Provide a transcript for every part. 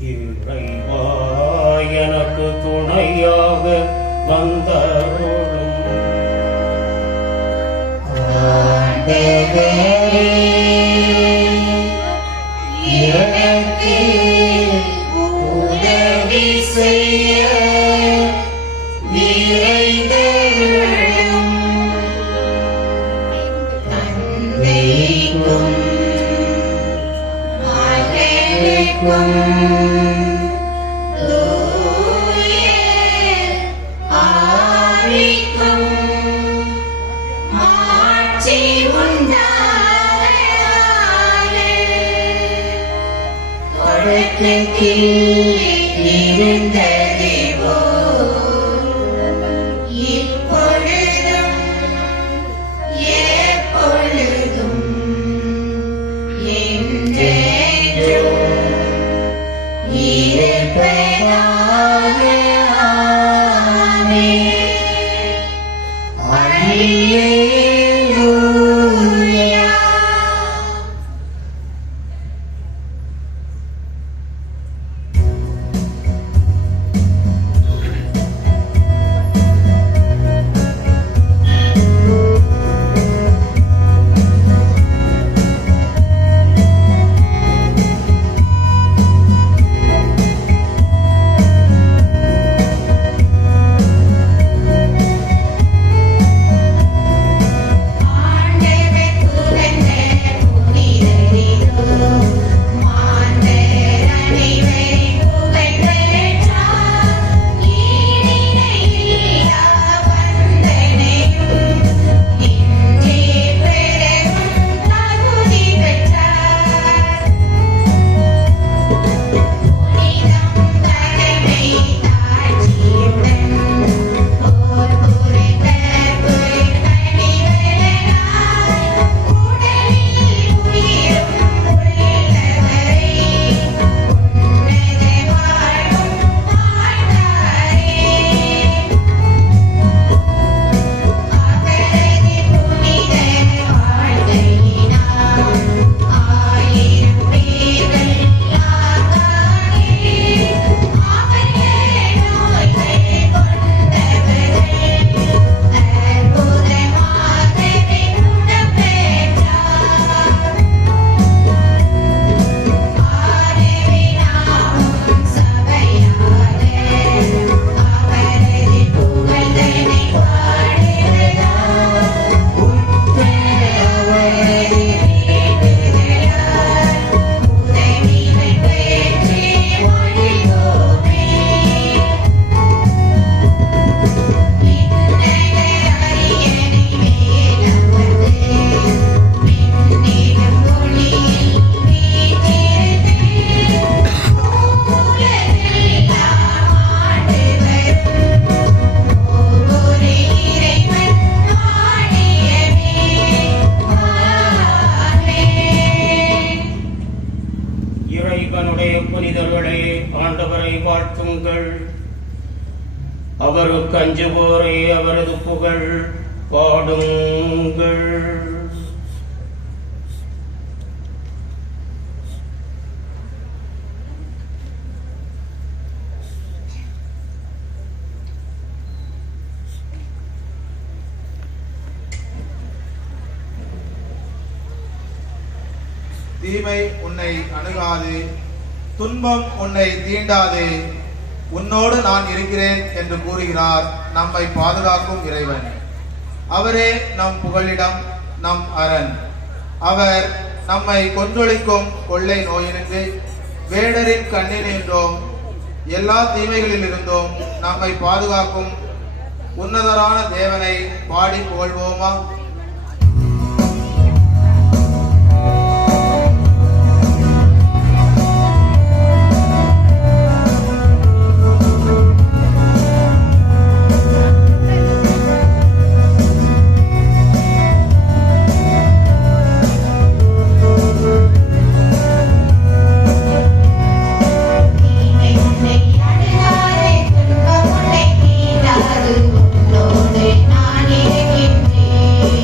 இறைவா எனக்கு துணையாக வந்தருளும். எனக்கு உதவி செய்ய விரைந்தருளும். தந்தைக்கும் மகனுக்கும் தூய ஆவிக்கும் ஆட்சி உண்டாக தொடக்கத்தில் இருந்தது போல் இப்பொழுதும் எப்பொழுதும் என்றென்றும் இருப்பதாக. ஆமென். அல்லேலூயா. இறைவனுடைய புனிதர்களே, ஆண்டவரை வாழ்த்துங்கள். அவருக்கு அஞ்சுவோரே அவரது புகழ் பாடுங்கள். தீமை உன்னை அணுகாது, துன்பம் உன்னை தீண்டாது. உன்னோடு நான் இருக்கிறேன் என்று கூறுகிறார் நம்மை பாதுகாக்கும் இறைவன். அவரே நம் புகலிடம், நம் அரண். அவர் நம்மை கொன்றொழிக்கும் கொள்ளை நோயினின்று, வேடரின் கண்ணினின்றும், எல்லா தீமைகளிலிருந்தும் நம்மை பாதுகாக்கும் உன்னதரான தேவனை பாடி புகழ்வோமா? உன்னோடு நான் இருக்கின்றேன்.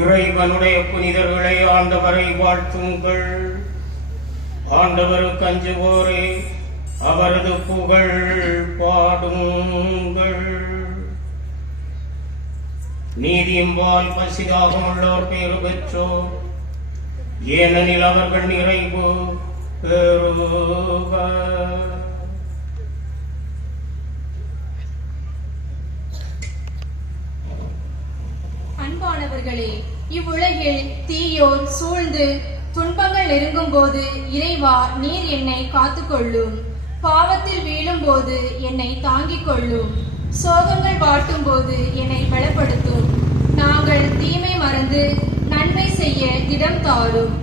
இறைவனுடைய புனிதர்களை ஆண்டவரை வாழ்த்துங்கள். ஆண்டவருக்கு அஞ்சுவோரே அவரது புகழ் பாடுங்கள். நீதியும்பால் பசிதாகம் உள்ளோர் பேறு பெற்றோர், ஏனெனில் அவர்கள் நிறைவு பெறுவர். அன்பானவர்களே, இவ்வுலகில் தீயோர் சூழ்ந்து துன்பங்கள் நெருங்கும் போது இறைவா நீர் என்னை காத்துக்கொள்ளும். பாவத்தில் வீழும் போது என்னை தாங்கிக் கொள்ளும். சோகங்கள் வாட்டும் போது என்னை பலப்படுத்தும். நாங்கள் தீமை மறந்து நன்மை செய்ய திடம் தாரும்.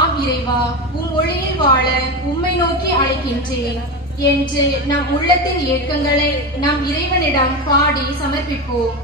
ஆம் இறைவா, உம் ஒளியில் வாழ உம்மை நோக்கி அழைக்கின்றேன் என்று நம் உள்ளத்தின் ஏக்கங்களை நம் இறைவனிடம் பாடி சமர்ப்பிப்போம்.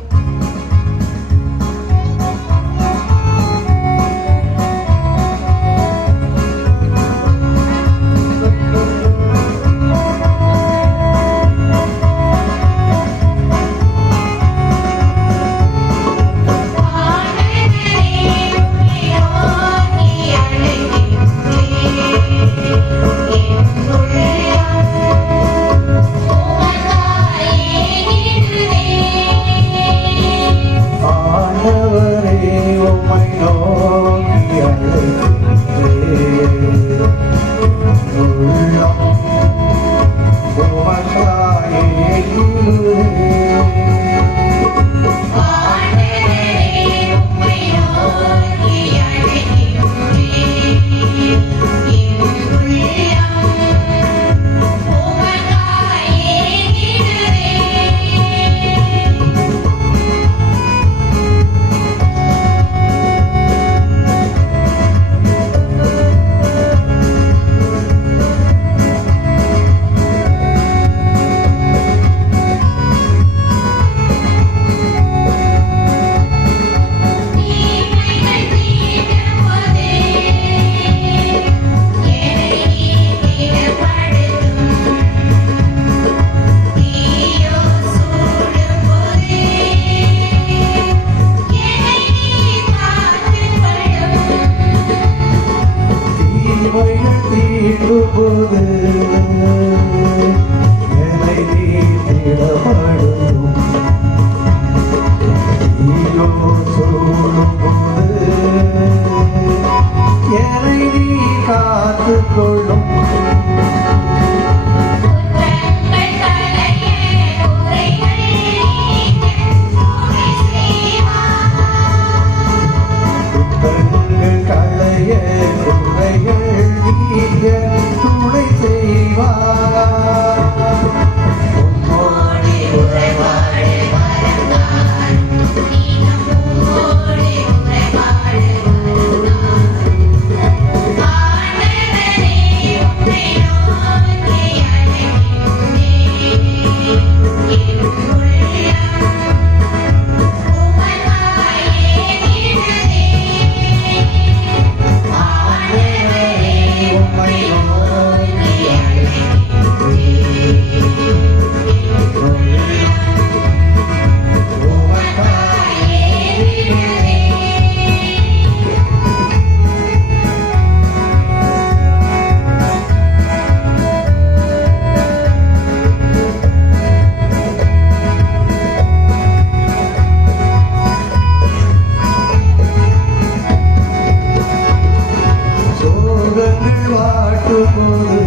தெய்வங்கள் வாட்டும்போது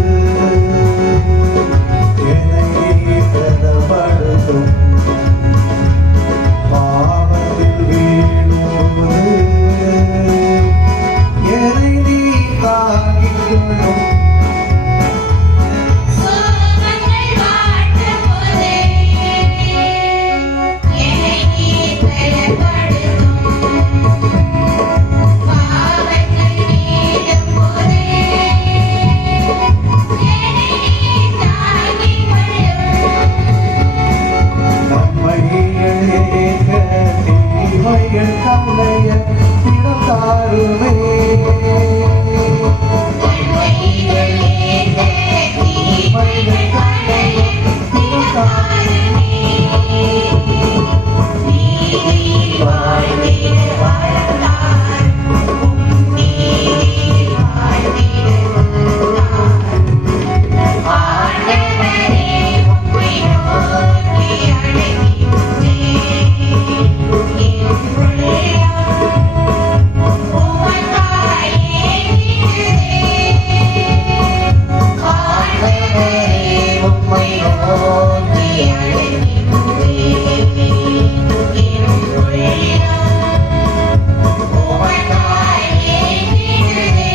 என்னை பிரதப்படுத்தும் பாவத்தில் வீழும்போது என்னை நீ தாங்கிக் கொள்ளும் சோகங்கள் வாட்டும்போது என்னை நீ பலப்படுத்தும் பாவங்கள் வீழும்போது என்னை நீ தாங்கிக் கொள்ளும் நன்மைகள் ஏற்க தீமைகள் களைய இடம் தாருமே நன்மைகள் ஏற்க தீமைகள் களைய இடம் தாருமே நீதி வாழ்ந்திட வாழ்ந்தார் நீதி வாழ்ந்திட வாழ்ந்தார் ஆண்டவரே உம்மை நோக்கி அழைக்கின்றேன் என் உள்ளம் உமக்காய் ஏங்குகிறதே ஆண்டவரே உம்மை நோக்கி அழைக்கின்றேன் என் உள்ளம் உமக்காய் ஏங்குகிறதே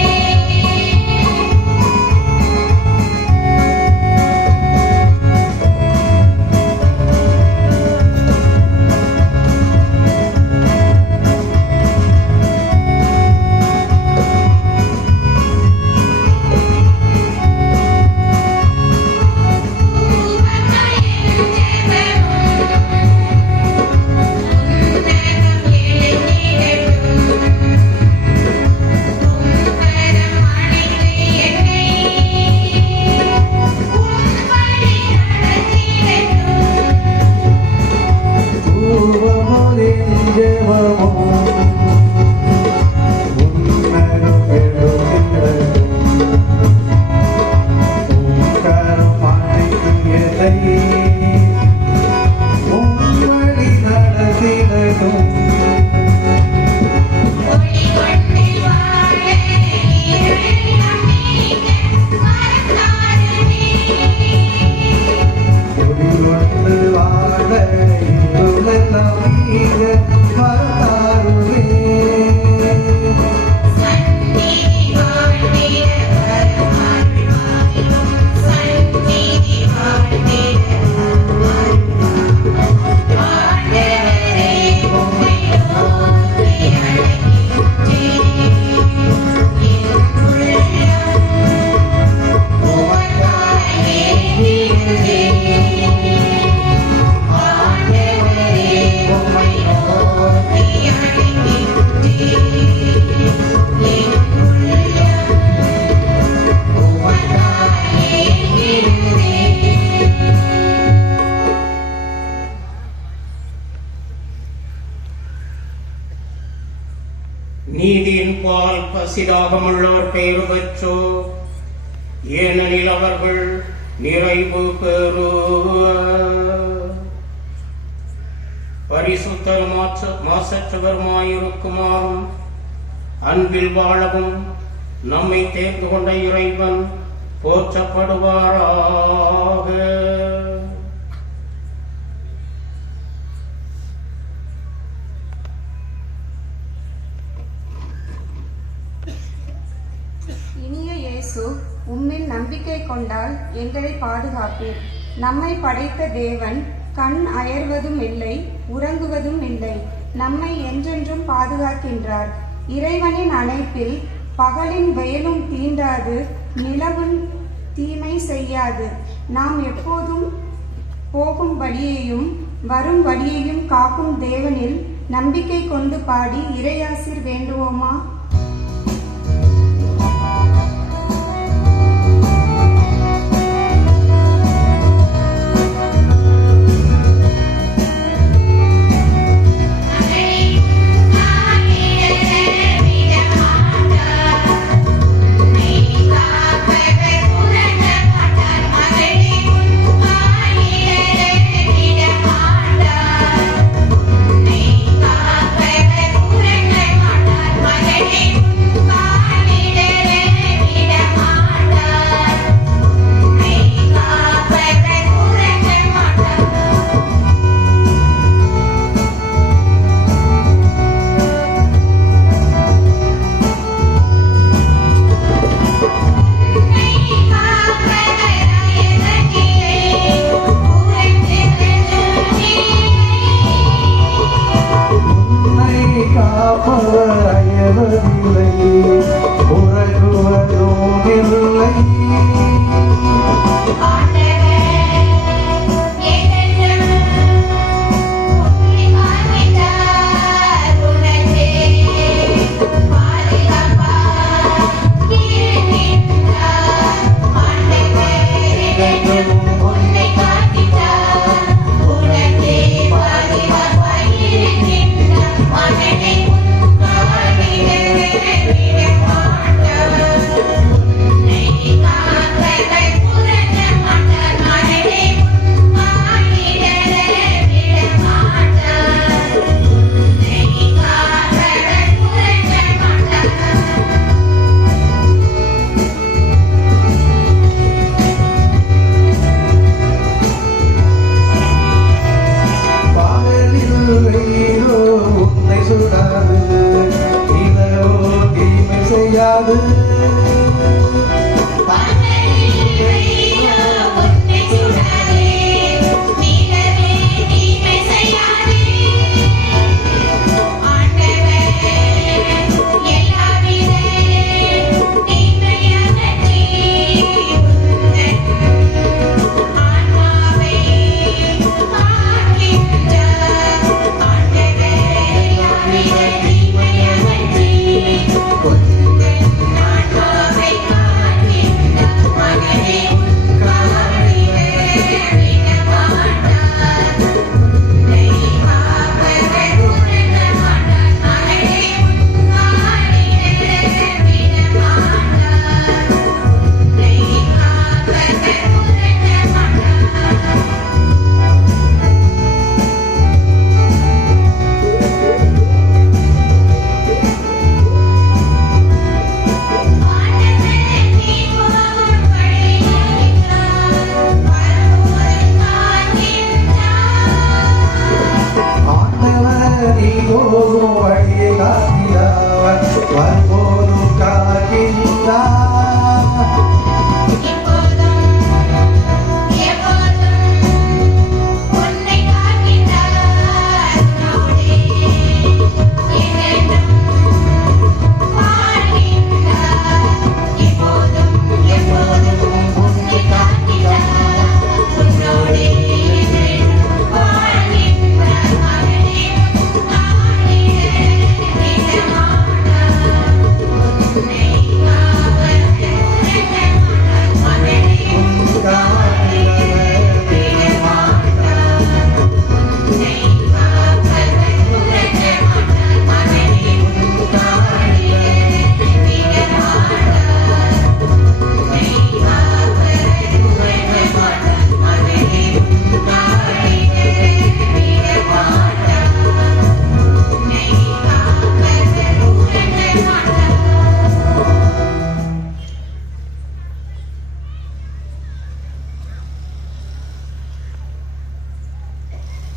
பூவமொழின் ஜெபமோ உன்னதம் எழுதிடட்டும் உம் கரம் அணைத்து என்னை உம் வழி நடத்திடட்டும் ஒளி கொண்டு வாழ இருளெல்லாம் நீங்க மறந்தாருமே குடிகொண்டு வாழ இருளெல்லாம் நீங்க மறந்தாருமே சந்நிதி வாழ்ந்திட வருமாறுவாயும் சந்நிதி வாழ்ந்திட வருமாறுவாயும் ஆண்டவரே உம்மை நோக்கி அழைக்கின்றேன் என் உள்ளம் உமக்காய் ஏங்குகிறதே ஆண்டவரே உம்மை நோக்கி அழைக்கின்றேன் என் உள்ளம் உமக்காய் ஏங்குகிறதே நீதியின் பால் பசிதாகமுள்ளோர் பெயர் பெற்றோர் ஏனெனில் அவர்கள் நிறைவு பெறுவர் பரிசுத்தர் மாசற்றவருமாயிருக்குமாறும் அன்பில் வாழவும் நம்மை தேர்ந்து கொண்ட இறைவன் போற்றப்படுவாராக. இனிய இயேசு, உம்மில் நம்பிக்கை கொண்டால் எங்களை பாதுகாப்பீர். நம்மை படைத்த தேவன் கண் அயர்வதும் இல்லை, உறங்குவதும் இல்லை. நம்மை என்றென்றும் பாதுகாக்கின்றார். இறைவனின் அணைப்பில் பகலின் வெயிலும் தீண்டாது, நிலவும் தீமை செய்யாது. நாம் எப்போதும் போகும் வழியையும் வரும் வழியையும் காக்கும் தேவனில் நம்பிக்கை கொண்டு பாடி இறையாசிர் வேண்டுவோமா? மகளே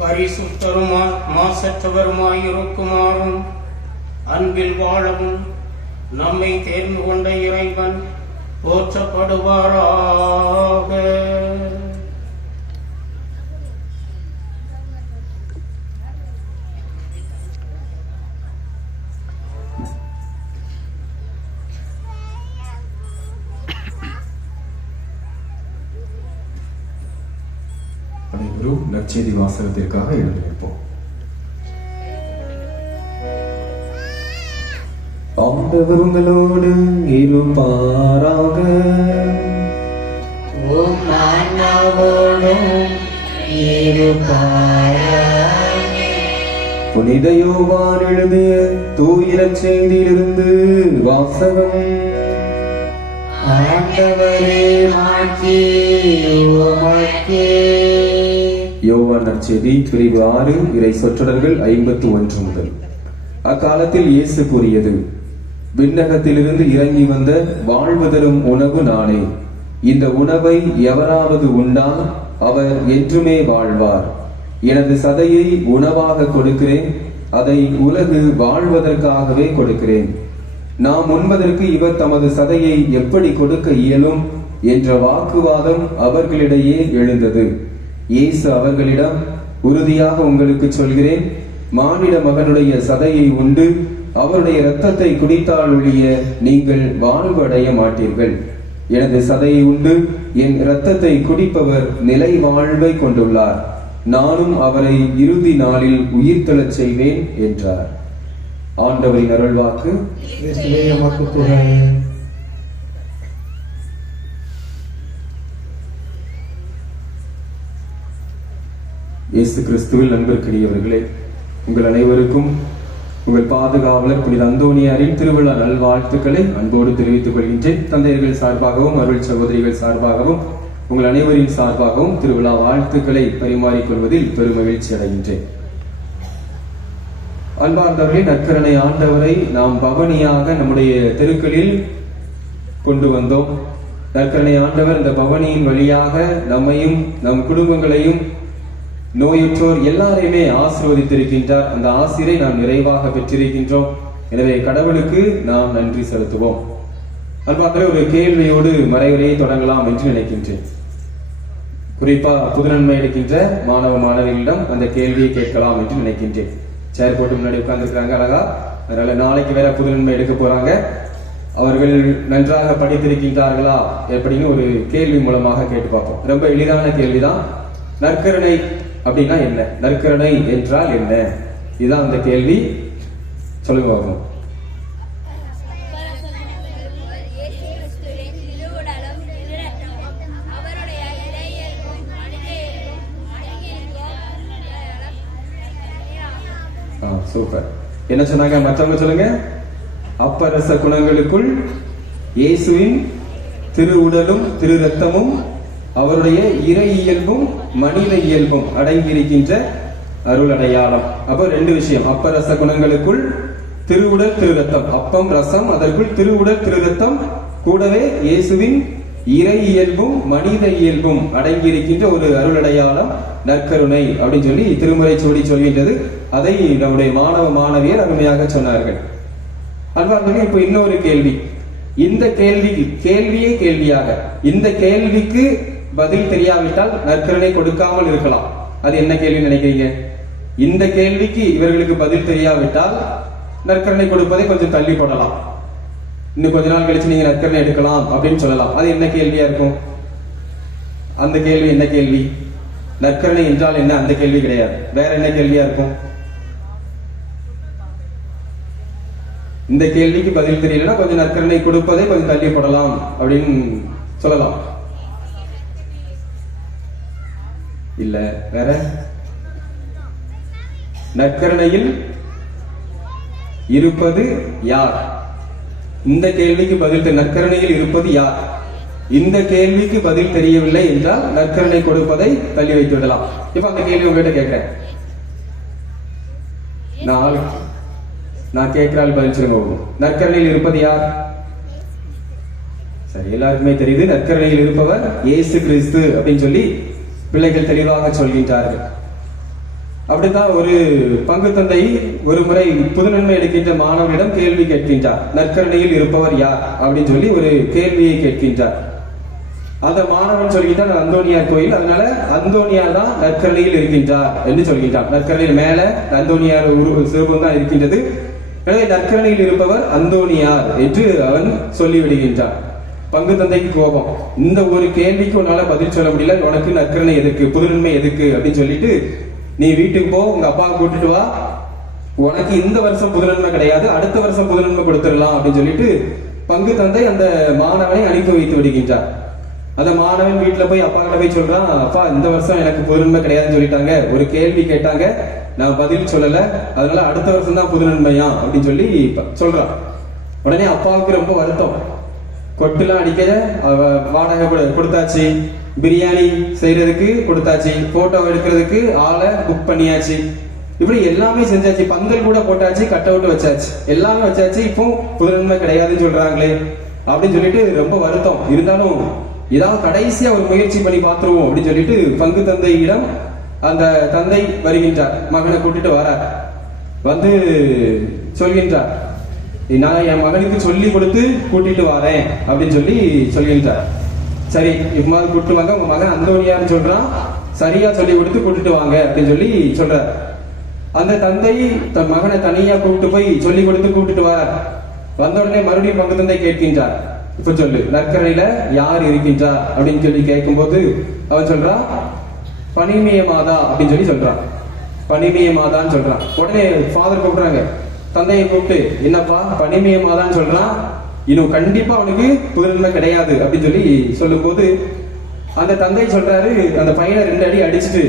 பரிசுத்தரும் மாசற்றவருமாயிருக்குமாறும் அன்பில் வாழவும் நம்மை தேர்ந்து கொண்ட இறைவன் போற்றப்படுவாராக. அனைவரும் நற்செய்தி வாசகத்திற்காக எழுந்திருப்போம். ஆண்டவர் உங்களோடு இருப்பாராக. உம் ஆன்மாவோடும் இருப்பாராக. புனித யோவான் எழுதிய தூய செய்தியிலிருந்து வாசகம். ஆண்டவரே மாட்சி உமக்கே. யோவான் நற்செய்தி பிரிவு 6 இறை சொற்றொடர்கள் 51 முதல். அக்காலத்தில் இயேசு கூறியது, விண்ணகத்திலிருந்து இறங்கி வந்த வாழ்வு தரும் உணவு நானே. இந்த உணவை எவராவது உண்டால் அவர் என்றுமே வாழ்வார். எனது சதையை உணவாக கொடுக்கிறேன், அதை உலகு வாழ்வதற்காகவே கொடுக்கிறேன். நாம் உண்பதற்கு இவர் தமது சதையை எப்படி கொடுக்க இயலும் என்ற வாக்குவாதம் அவர்களிடையே எழுந்தது. இயேசு அவர்களிடம், உறுதியாக உங்களுக்கு சொல்கிறேன், மானிட மகனுடைய சதையை உண்டு அவருடைய இரத்தத்தை குடித்தால் ஒழிய நீங்கள் வாழ்வு அடைய மாட்டீர்கள். எனது சதையை உண்டு என் இரத்தத்தை குடிப்பவர் நிலை வாழ்வை கொண்டுள்ளார். நானும் அவரை இறுதி நாளில் உயிர்த்தெழச் செய்வேன் என்றார். ஆண்டவரின் அருள்வாக்கு. கிறிஸ்துவே உமக்கு புகழ். இயேசு கிறிஸ்துவில் நண்பர்கிறியவர்களே, உங்கள் அனைவருக்கும் உங்கள் பாதுகாவலர் புனித அந்தோனியாரின் திருவிழா நல்வாழ்த்துக்களை அன்போடு தெரிவித்துக் கொள்கின்றேன். தந்தையர்கள் சார்பாகவும் அருள் சகோதரிகள் சார்பாகவும் உங்கள் அனைவரின் சார்பாகவும் திருவிழா வாழ்த்துக்களை பரிமாறிக்கொள்வதில் பெருமகிழ்ச்சி அடைகின்றேன். அன்பார்ந்தவர்களே, நற்கருணை ஆண்டவரை நாம் பவனியாக நம்முடைய தெருக்களில் கொண்டு வந்தோம். நற்கருணை ஆண்டவர் இந்த பவனியின் வழியாக நம்மையும் நம் குடும்பங்களையும் நோயுற்றோர் எல்லாரையுமே ஆசீர்வதித்திருக்கின்றார். அந்த ஆசிரை நாம் நிறைவாக பெற்றிருக்கின்றோம். எனவே கடவுளுக்கு நாம் நன்றி செலுத்துவோம். அன்பார்ந்தவர்களே, ஒரு கேள்வியோடு மறைவுரையை தொடங்கலாம் என்று நினைக்கின்றேன். குறிப்பா புதுநன்மை எடுக்கின்ற மாணவ மாணவிகளிடம் அந்த கேள்வியை கேட்கலாம் என்று நினைக்கின்றேன். சேர் போட்டு முன்னாடி உட்கார்ந்துருக்காங்க அழகா. அதனால நாளைக்கு வேற புதுநன்மை எடுக்க போறாங்க. அவர்கள் நன்றாக படித்திருக்கின்றார்களா எப்படின்னு ஒரு கேள்வி மூலமாக கேட்டு பார்ப்போம். ரொம்ப எளிதான கேள்விதான். நற்கருணை அப்படின்னா என்ன? நற்கருணை என்றால் என்ன? இதுதான் அந்த கேள்வி. சொல்லுங்க பார்ப்போம். சூப்பர். என்ன சொன்னாங்க? மற்றவங்க சொல்லுங்க. அப்பரச குணங்களுக்குள் இயேசுவின் திரு உடலும் திரு ரத்தமும் அவருடைய இறை இயல்பும் மனித இயல்பும் அடங்கியிருக்கின்ற அருள் அடையாளம். அப்போ ரெண்டு விஷயம். அப்பரச குணங்களுக்குள் திருவுடல் திரு ரத்தம், அப்பம் ரசம், அதற்குள் திருவுடல் திரு ரத்தம், கூடவே இயேசுவின் இறை இயல்பும் மனித இயல்பும் அடங்கியிருக்கின்ற ஒரு அருள் அடையாளம் நற்கருணை அப்படின்னு சொல்லி திருமுறை சுவடி சொல்கின்றது. அதை நம்முடைய மாணவ மாணவியர் அருமையாக சொன்னார்கள். அன்பார்ந்தவர்களே, இப்ப இன்னொரு கேள்வி. இந்த கேள்வியே கேள்வியாக இந்த கேள்விக்கு பதில் தெரியாவிட்டால் நற்கருணை கொடுக்காமல் இருக்கலாம். அது என்ன கேள்வி நினைக்கிறீங்க? இந்த கேள்விக்கு இவர்களுக்கு பதில் தெரியாவிட்டால் நற்கருணை கொடுப்பதை கொஞ்சம் தள்ளி போடலாம். இன்னும் கொஞ்ச நாள் கழிச்சு நீங்க நற்கருணை எடுக்கலாம் அப்படின்னு சொல்லலாம். அது என்ன கேள்வியா இருக்கும்? அந்த கேள்வி என்ன கேள்வி? நற்கருணை என்றால் என்ன? அந்த கேள்வி கிடையாது. வேற என்ன கேள்வியா இருக்கும்? இந்த கேள்விக்கு பதில் தெரியலன்னா கொஞ்சம் நற்கருணை கொடுப்பதை கொஞ்சம் தள்ளி போடலாம் அப்படின்னு சொல்லலாம். இல்ல வேற? நற்கருணையில் இருப்பது யார்? இந்த கேள்விக்கு பதில் நற்கருணையில் இருப்பது யார்? இந்த கேள்விக்கு பதில் தெரியவில்லை என்றால் நற்கருணை கொடுப்பதை தள்ளி வைத்து விடலாம். இப்ப அந்த கேள்வி உங்ககிட்ட கேட்கிறேன். நான் கேட்கிறாள் பதில் சொல்லுங்க. நற்கருணையில் இருப்பது யார்? சரி, எல்லாருக்குமே தெரியுது. நற்கருணையில் இருப்பவர் இயேசு கிறிஸ்து அப்படின்னு சொல்லி பிள்ளைகள் தெளிவாக சொல்கின்றார்கள். அப்படித்தான் ஒரு பங்கு தந்தை ஒரு முறை புதுநன்மை எடுக்கின்ற மாணவரிடம் கேள்வி கேட்கின்றார். நற்கருணையில் இருப்பவர் யார் அப்படின்னு சொல்லி ஒரு கேள்வியை கேட்கின்றார். அந்த மாணவன் சொல்கின்றான் அந்தோனியார் கோயில், அதனால அந்தோனியார் தான் நற்கருணையில் இருக்கின்றார் என்று சொல்கின்றான். நற்கருணையில் மேல அந்தோனியார் சிறுவம் தான் இருக்கின்றது, எனவே நற்கருணையில் இருப்பவர் அந்தோனியார் என்று அவன் சொல்லிவிடுகின்றான். பங்கு தந்தைக்கு கோபம், இந்த ஒரு கேள்விக்கு உன்னால பதில் சொல்ல முடியல, உனக்கு நற்கருணை எதுக்கு, புதுநன்மை எதுக்கு அப்படின்னு சொல்லிட்டு நீ வீட்டுக்கு போ, உங்க அப்பா கூட்டிட்டு வா, உனக்கு இந்த வருஷம் புதுநன்மை கிடையாது, அடுத்த வருஷம் புதுநன்மை கொடுத்துடலாம் அப்படின்னு சொல்லிட்டு பங்கு தந்தை அந்த மாணவனை அனுப்பி வைத்து விடுகின்றார். அந்த மாணவன் வீட்டுல போய் அப்பா கிட்ட போய் சொல்றான், அப்பா இந்த வருஷம் எனக்கு புதுநன்மை கிடையாதுன்னு சொல்லிட்டாங்க, ஒரு கேள்வி கேட்டாங்க, நான் பதில் சொல்லல, அதனால அடுத்த வருஷம் தான் புதுநன்மையா அப்படின்னு சொல்லி சொல்றான். உடனே அப்பாவுக்கு ரொம்ப வருத்தம், கொட்டுலாம் அடிக்க வாடகை கொடுத்தாச்சு, பிரியாணி செய்யறதுக்கு கொடுத்தாச்சு, போட்டோ எடுக்கிறதுக்கு ஆளை புக் பண்ணியாச்சு, இப்படி எல்லாமே செஞ்சாச்சு, பந்தல் கூட போட்டாச்சு, கட் அவுட் வச்சாச்சு, எல்லாமே வச்சாச்சு, இப்போ புதுநன்மை கிடையாதுன்னு சொல்றாங்களே அப்படின்னு சொல்லிட்டு ரொம்ப வருத்தம். இருந்தாலும் ஏதாவது கடைசியா ஒரு முயற்சி பண்ணி பார்த்துருவோம் அப்படின்னு சொல்லிட்டு பங்கு தந்தையிடம் அந்த தந்தை வருகின்றார். மகனை கூட்டிட்டு வரார். வந்து சொல்கின்றார், நான் என் மகனுக்கு சொல்லி கொடுத்து கூட்டிட்டு வரேன் அப்படின்னு சொல்லி சொல்கின்றார். சரி, இப்ப கூப்பிட்டு வாங்க, உங்க மகன் அந்தோனியான்னு சொல்றான், சரியா சொல்லி கொடுத்து கூட்டிட்டு வாங்க அப்படின்னு சொல்லி சொல்றார். அந்த தந்தை தன் மகனை தனியா கூப்பிட்டு போய் சொல்லி கொடுத்து கூப்பிட்டு வரார். வந்த உடனே மறுபடியும் பங்கு தந்தை கேட்கின்றார், இப்ப சொல்லு, நற்கரையில யார் இருக்கின்றார் அப்படின்னு சொல்லி கேட்கும் போது அவன் சொல்றான், பனிமய மாதா அப்படின்னு சொல்லி சொல்றான். பனிமய மாதான்னு சொல்றான். உடனே ஃபாதர் கூப்பிடுறாங்க, தந்தையை கூப்பிட்டு, என்னப்பா பனிமய மாதான்னு சொல்றான், இன்னும் கண்டிப்பா அவனுக்கு புதுநன்மை கிடையாது அப்படின்னு சொல்லி சொல்லும் போது அந்த தந்தை சொல்றாரு, அந்த பையனை 2 அடி அடிச்சுட்டு,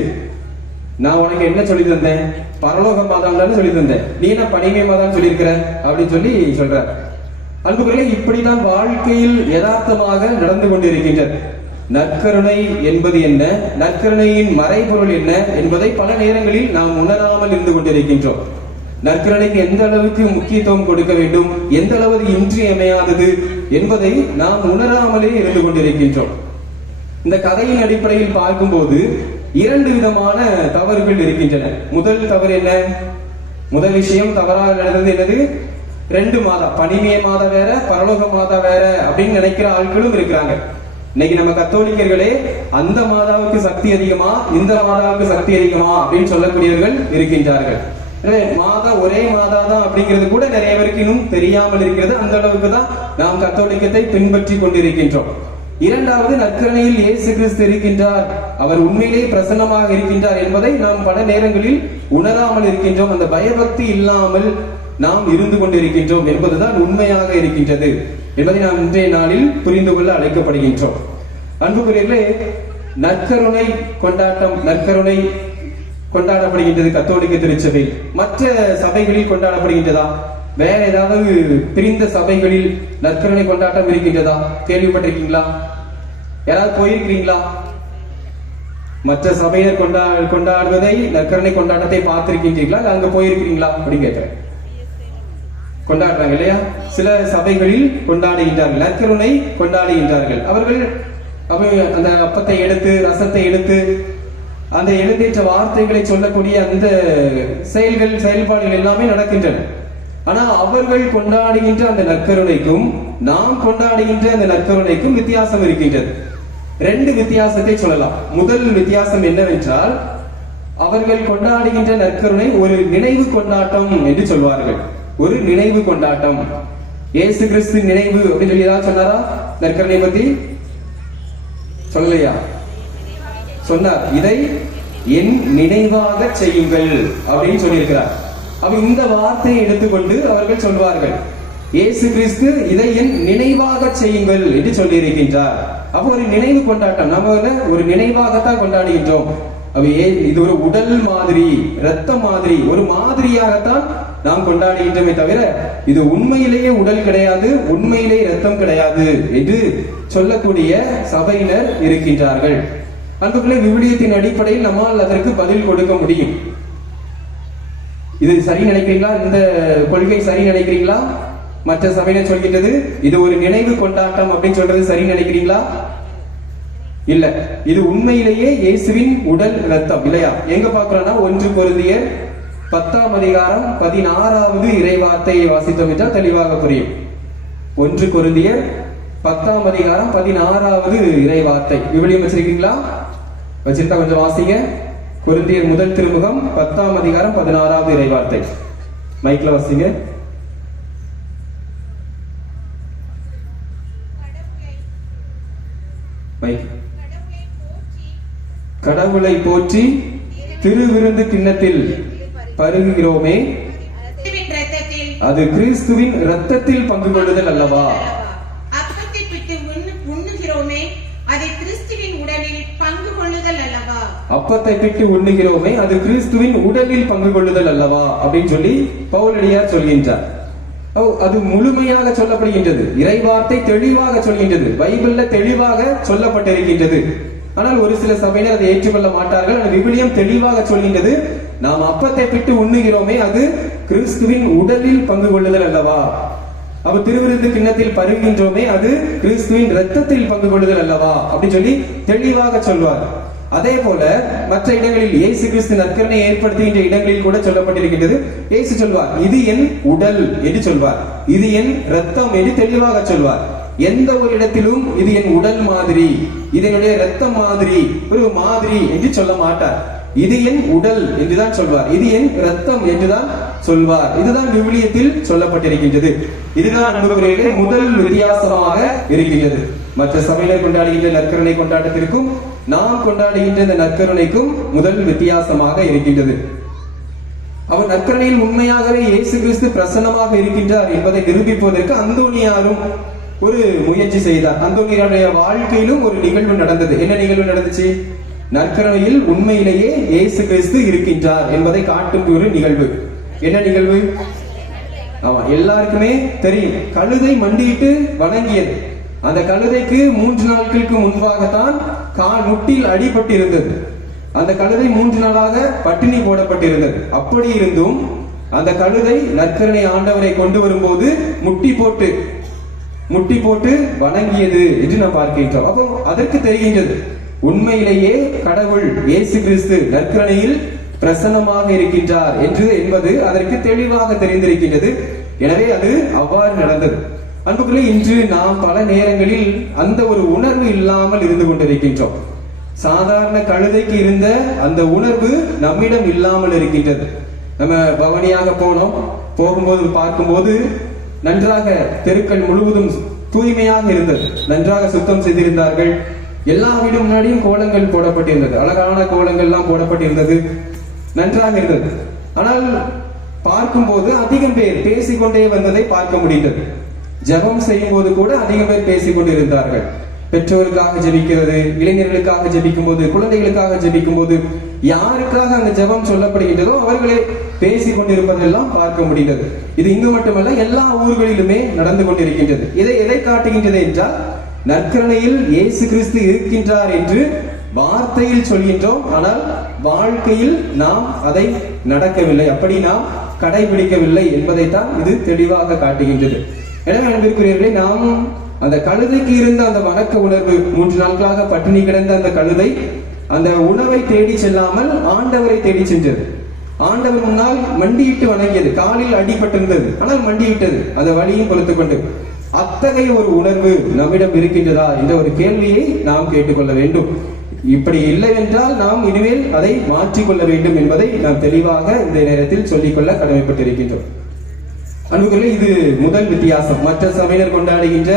நான் உனக்கு என்ன சொல்லி தந்தேன், பரலோக மாதான்னு சொல்லி தந்தேன், நீ என்ன பனிமய மாதான்னு சொல்லியிருக்கிற அப்படின்னு சொல்லி சொல்ற. அன்புகளே, இப்படிதான் வாழ்க்கையில் யதார்த்தமாக நடந்து கொண்டிருக்கின்றது. நற்கருணை என்பது என்ன, நற்கருணையின் மறைபொருள் என்ன என்பதை பல நேரங்களில் நாம் உணராமல் இருந்து கொண்டிருக்கின்றோம். நற்கருணைக்கு எந்த அளவுக்கு முக்கியத்துவம் கொடுக்க வேண்டும், எந்த அளவு இன்றியமையாதது என்பதை நாம் உணராமலே இருந்து கொண்டிருக்கின்றோம். இந்த கதையின் அடிப்படையில் பார்க்கும்போது 2 விதமான தவறுகள் இருக்கின்றன. முதல் தவறு என்ன, முதல் விஷயம் தவறாக நடந்தது என்னது, 2 மாதா, பனிமய மாதா வேற, பரலோக மாதா வேற அப்படின்னு நினைக்கிற ஆட்களும் இருக்கிறாங்க. இன்னைக்கு நம்ம கத்தோலிக்கர்களே அந்த மாதாவுக்கு சக்தி அதிகமா, இந்த மாதாவுக்கு சக்தி அதிகமா அப்படின்னு சொல்லக்கூடியவர்கள் இருக்கின்றார்கள். மாதா ஒரே மாதா தான் அப்படிங்கிறது கூட நிறைய பேருக்கு இன்னும் தெரியாமல் இருக்கிறது. அந்த அளவுக்கு தான் நாம் கத்தோலிக்கத்தை பின்பற்றி கொண்டிருக்கின்றோம். இரண்டாவது, நற்கருணையில் இயேசு கிறிஸ்து இருக்கின்றார், அவர் உண்மையிலே பிரசன்னமாக இருக்கின்றார் என்பதை நாம் பல நேரங்களில் உணராமல் இருக்கின்றோம். அந்த பயபக்தி இல்லாமல் நாம் இருந்து கொண்டிருக்கின்றோம் என்பதுதான் உண்மையாக இருக்கின்றது என்பதை நாம் இன்றைய நாளில் புரிந்து கொள்ள அழைக்கப்படுகின்றோம். அன்புக்குரியவர்களே, நற்கருணை கொண்டாட்டம், நற்கருணை கொண்டாடப்படுகின்றது கத்தோலிக்க திருச்சபை. மற்ற சபைகளில் கொண்டாடப்படுகின்றதா, வேற ஏதாவது பிரிந்த சபைகளில் நற்கருணை கொண்டாட்டம் இருக்கின்றதா, கேள்விப்பட்டிருக்கீங்களா? யாராவது போயிருக்கிறீங்களா? மற்ற சபையினர் கொண்டாடுவதை, நற்கருணை கொண்டாட்டத்தை பார்த்திருக்கின்றீர்களா, அங்க போயிருக்கிறீங்களா அப்படின்னு கேட்கிறேன். கொண்டாடுறாங்க இல்லையா? சில சபைகளில் கொண்டாடுகின்றார்கள், நற்கருணை கொண்டாடுகின்றார்கள். அவர்கள் அந்த அப்பத்தை எடுத்து, ரசத்தை எடுத்து, அந்த எழுந்தேற்ற வார்த்தைகளை சொல்லக்கூடிய அந்த செயல்பாடுகள் எல்லாமே நடக்கின்றன. ஆனா அவர்கள் கொண்டாடுகின்ற அந்த நற்கருணைக்கும் நாம் கொண்டாடுகின்ற அந்த நற்கருணைக்கும் வித்தியாசம் இருக்கின்றது. 2 வித்தியாசத்தை சொல்லலாம். முதல் வித்தியாசம் என்னவென்றால், அவர்கள் கொண்டாடுகின்ற நற்கருணை ஒரு நினைவு கொண்டாட்டம் என்று சொல்வார்கள். ஒரு நினைவு கொண்டாட்டம். இயேசு கிறிஸ்து நினைவு அப்படின்னு சொல்லி ஏதாவது சொன்னாரா? நற்கருணை பத்தி சொல்லலையா? சொன்னார், இதை என் நினைவாக செய்யுங்கள் அப்படின்னு சொல்லியிருக்கிறார். அப்ப இந்த வார்த்தையை எடுத்துக்கொண்டு அவர்கள் சொல்வார்கள், இயேசு கிறிஸ்து இதை என் நினைவாக செய்யுங்கள் என்று சொல்லி இருக்கின்றார். அப்ப ஒரு நினைவு கொண்டாட்டம், நம்ம ஒரு நினைவாகத்தான் கொண்டாடுகின்றோம். இது ஒரு உடல் மாதிரி, இரத்த மாதிரி, ஒரு மாதிரியாகத்தான் நாம் கொண்டாடுகின்றோமே தவிர இது உண்மையிலேயே உடல் கிடையாது, உண்மையிலே இரத்தம் கிடையாது என்று சொல்லக்கூடிய சபையினர் இருக்கின்றார்கள். அன்புக்குள்ளே, விவிலியத்தின் அடிப்படையில் நம்மால் அதற்கு பதில் கொடுக்க முடியும். இது சரி நினைக்கிறீங்களா? இந்த கொள்கை சரி நினைக்கிறீங்களா? மற்ற சபையினர் சொல்கின்றது இது ஒரு நினைவு கொண்டாட்டம் அப்படின்னு சொல்றது சரி நினைக்கிறீங்களா? இல்ல, இது உண்மையிலேயே இயேசுவின் உடல் ரத்தம் இல்லையா? எங்க பார்க்கிறோம்னா 1 கொரிந்தியர் 10ஆம் அதிகாரம் 16வது இறைவார்த்தையை வாசித்தோம் என்றால் தெளிவாக புரியும். 1 கொரிந்தியர் 10ஆம் அதிகாரம் 16வது இறைவார்த்தை. விவிலியம் வச்சிருக்கீங்களா? வச்சிருந்தா கொஞ்சம் வாசிங்க. கொரிந்தியர் முதல் திருமுகம் 10ஆம் அதிகாரம் 16வது இறைவார்த்தை. மைக்ல வாசிங்க. மைக். கடவுளை போற்றி திருவிருந்து கிண்ணத்தில் பருகுகிறோமே, அது கிறிஸ்துவின் இரத்தத்தில் பங்கு கொள்ளுதல் அல்லவா? அப்பத்தை பிட்டு உண்ணுகிறோமே, அது கிறிஸ்துவின் உடலில் பங்கு கொள்ளுதல் அல்லவா? அப்பத்தை பிட்டு உண்ணுகிறோமே, அது கிறிஸ்துவின் உடலில் பங்கு கொள்ளுதல் அல்லவா அப்படின்னு சொல்லி பவுலடியார் சொல்கின்றார். அது முழுமையாக சொல்லப்படுகின்றது. இறைவார்த்தை தெளிவாக சொல்கின்றது. பைபிள்ல தெளிவாக சொல்லப்பட்டிருக்கின்றது. ஆனால் ஒரு சில சபையினர் அதை ஏற்றுக்கொள்ள மாட்டார்கள். ஆனால் விவிலியம் தெளிவாக சொல்கின்றது, நாம் அப்பத்தை பிட்டு உண்ணுகிறோமே, அது கிறிஸ்துவின் உடலில் பங்கு கொள்ளுதல் அல்லவா? அப்ப திருவிருந்து கிண்ணத்தில் பருகின்றோமே, அது கிறிஸ்துவின் இரத்தத்தில் பங்கு கொள்ளுதல் அல்லவா அப்படின்னு சொல்லி தெளிவாக சொல்வார். அதே போல மற்ற இடங்களில் இயேசு கிறிஸ்து நற்கருணை ஏற்படுத்துகின்ற இடங்களில் கூட சொல்லப்பட்டிருக்கின்றது. இயேசு சொல்வார், இது என் உடல் என்று சொல்வார், இது என் இரத்தம் என்று தெளிவாக சொல்வார். எந்த ஒரு இடத்திலும் இது என் உடல் மாதிரி, இதனுடைய இரத்தம் மாதிரி, ஒரு மாதிரி என்று சொல்ல மாட்டார். இது என் உடல் என்றுதான் சொல்வார், இது என் இரத்தம் என்றுதான் சொல்வார். இதுதான் விவிலியத்தில் சொல்லப்பட்டிருக்கின்றது. இதுதான் அன்புக்குரியவர்களே முதல் வித்தியாசமாக இருக்கின்றது. மற்ற சபையினர் கொண்டாடுகின்ற நற்கருணை கொண்டாட்டத்திற்கும் நாம் கொண்டாடுகின்ற இந்த நற்கருணைக்கும் முதல் வித்தியாசமாக இருக்கின்றது. அவர் நற்கருணையில் உண்மையாகவே இயேசு கிறிஸ்து பிரசன்னமாக இருக்கின்றார் என்பதை நிரூபிப்பதற்கு அந்தோனியாரும் ஒரு முயற்சி செய்தார். அந்தோனியாருடைய வாழ்க்கையிலும் ஒரு நிகழ்வு நடந்தது. என்ன நிகழ்வு நடந்துச்சு? நற்கருணையில் உண்மையிலேயே இயேசு கிறிஸ்து இருக்கின்றார் என்பதை காட்டும் ஒரு நிகழ்வு. என்ன நிகழ்வு? ஆமா, எல்லாருக்குமே தெரியும். கழுதை மண்டியிட்டு வணங்கியது. அந்த கழுதைக்கு 3 நாட்களுக்கு முன்பாகத்தான் முட்டில் அடிபட்டிருந்தது. அந்த கழுதை 3 நாளாக பட்டினி போடப்பட்டிருந்தது. அப்படி இருந்தும் அந்த கழுதை நற்கருணை ஆண்டவரை கொண்டு வரும்போது முட்டி போட்டு வணங்கியது என்று நாம் பார்க்கின்றோம். அப்போ அதற்கு தெரிகின்றது, உண்மையிலேயே கடவுள் இயேசு கிறிஸ்து நற்கருணையில் பிரசன்னமாக இருக்கின்றார் என்பது அதற்கு தெளிவாக தெரிந்திருக்கின்றது. எனவே அது அவ்வாறு நடந்தது. அன்புக்குள்ளே இன்று நாம் பல நேரங்களில் அந்த ஒரு உணர்வு இல்லாமல் இருந்து கொண்டிருக்கின்றோம். சாதாரண கழுதைக்கு இருந்த அந்த உணர்வு நம்மிடம் இல்லாமல் இருக்கின்றது. நம்ம பவனியாக போகும்போது பார்க்கும்போது நன்றாக தெருக்கள் முழுவதும் தூய்மையாக இருந்தது. நன்றாக சுத்தம் செய்திருந்தார்கள். எல்லா வீடு முன்னாடியும் கோலங்கள் போடப்பட்டிருந்தது. அழகான கோலங்கள் எல்லாம் போடப்பட்டிருந்தது. நன்றாக இருந்தது. ஆனால் பார்க்கும்போது அதிகம் பேர் பேசிக்கொண்டே வந்ததை பார்க்க முடிந்தது. ஜெபம் செய்யும் போது கூட அதிகம் பேர் பேசிக் கொண்டிருந்தார்கள். பெற்றோருக்காக ஜெபிக்கிறது, இளைஞர்களுக்காக ஜெபிக்கும் போது, குழந்தைகளுக்காக ஜெபிக்கும் போது, யாருக்காக அந்த ஜெபம் சொல்லப்படுகின்றதோ அவர்களே பேசிக் கொண்டிருப்பதெல்லாம் பார்க்க முடிந்தது. இது இங்கு மட்டுமல்ல, எல்லா ஊர்களிலுமே நடந்து கொண்டிருக்கின்றது. எதை காட்டுகின்றது என்றால், நற்கருணையில் இயேசு கிறிஸ்து இருக்கின்றார் என்று வார்த்தையில் சொல்கின்றோம், ஆனால் வாழ்க்கையில் நாம் அதை நடக்கவில்லை, அப்படி நாம் கடைபிடிக்கவில்லை என்பதைத்தான் இது தெளிவாக காட்டுகின்றது. எனவே அன்பிற்குரியவர்களே, நாம் அந்த கழுதைக்கு இருந்த அந்த வணக்க உணர்வு, 3 நாட்களாக பட்டினி கிடந்த அந்த கழுதை அந்த உணவை தேடி செல்லாமல் ஆண்டவரை தேடி சென்றது. ஆண்டவர் முன்னால் மண்டியிட்டு வணங்கியது. காலில் அடிபட்டிருந்தது, ஆனால் மண்டியிட்டது, அந்த வழியும் பொறுத்துக் கொண்டு. அத்தகைய ஒரு உணர்வு நம்மிடம் இருக்கின்றதா என்ற ஒரு கேள்வியை நாம் கேட்டுக்கொள்ள வேண்டும். இப்படி இல்லை என்றால் நாம் இனிமேல் அதை மாற்றிக்கொள்ள வேண்டும் என்பதை நாம் தெளிவாக இந்த நேரத்தில் சொல்லிக்கொள்ள கடமைப்பட்டிருக்கின்றோம். அன்புகளே, இது முதல் வித்தியாசம். மற்ற சபையினர் கொண்டாடுகின்ற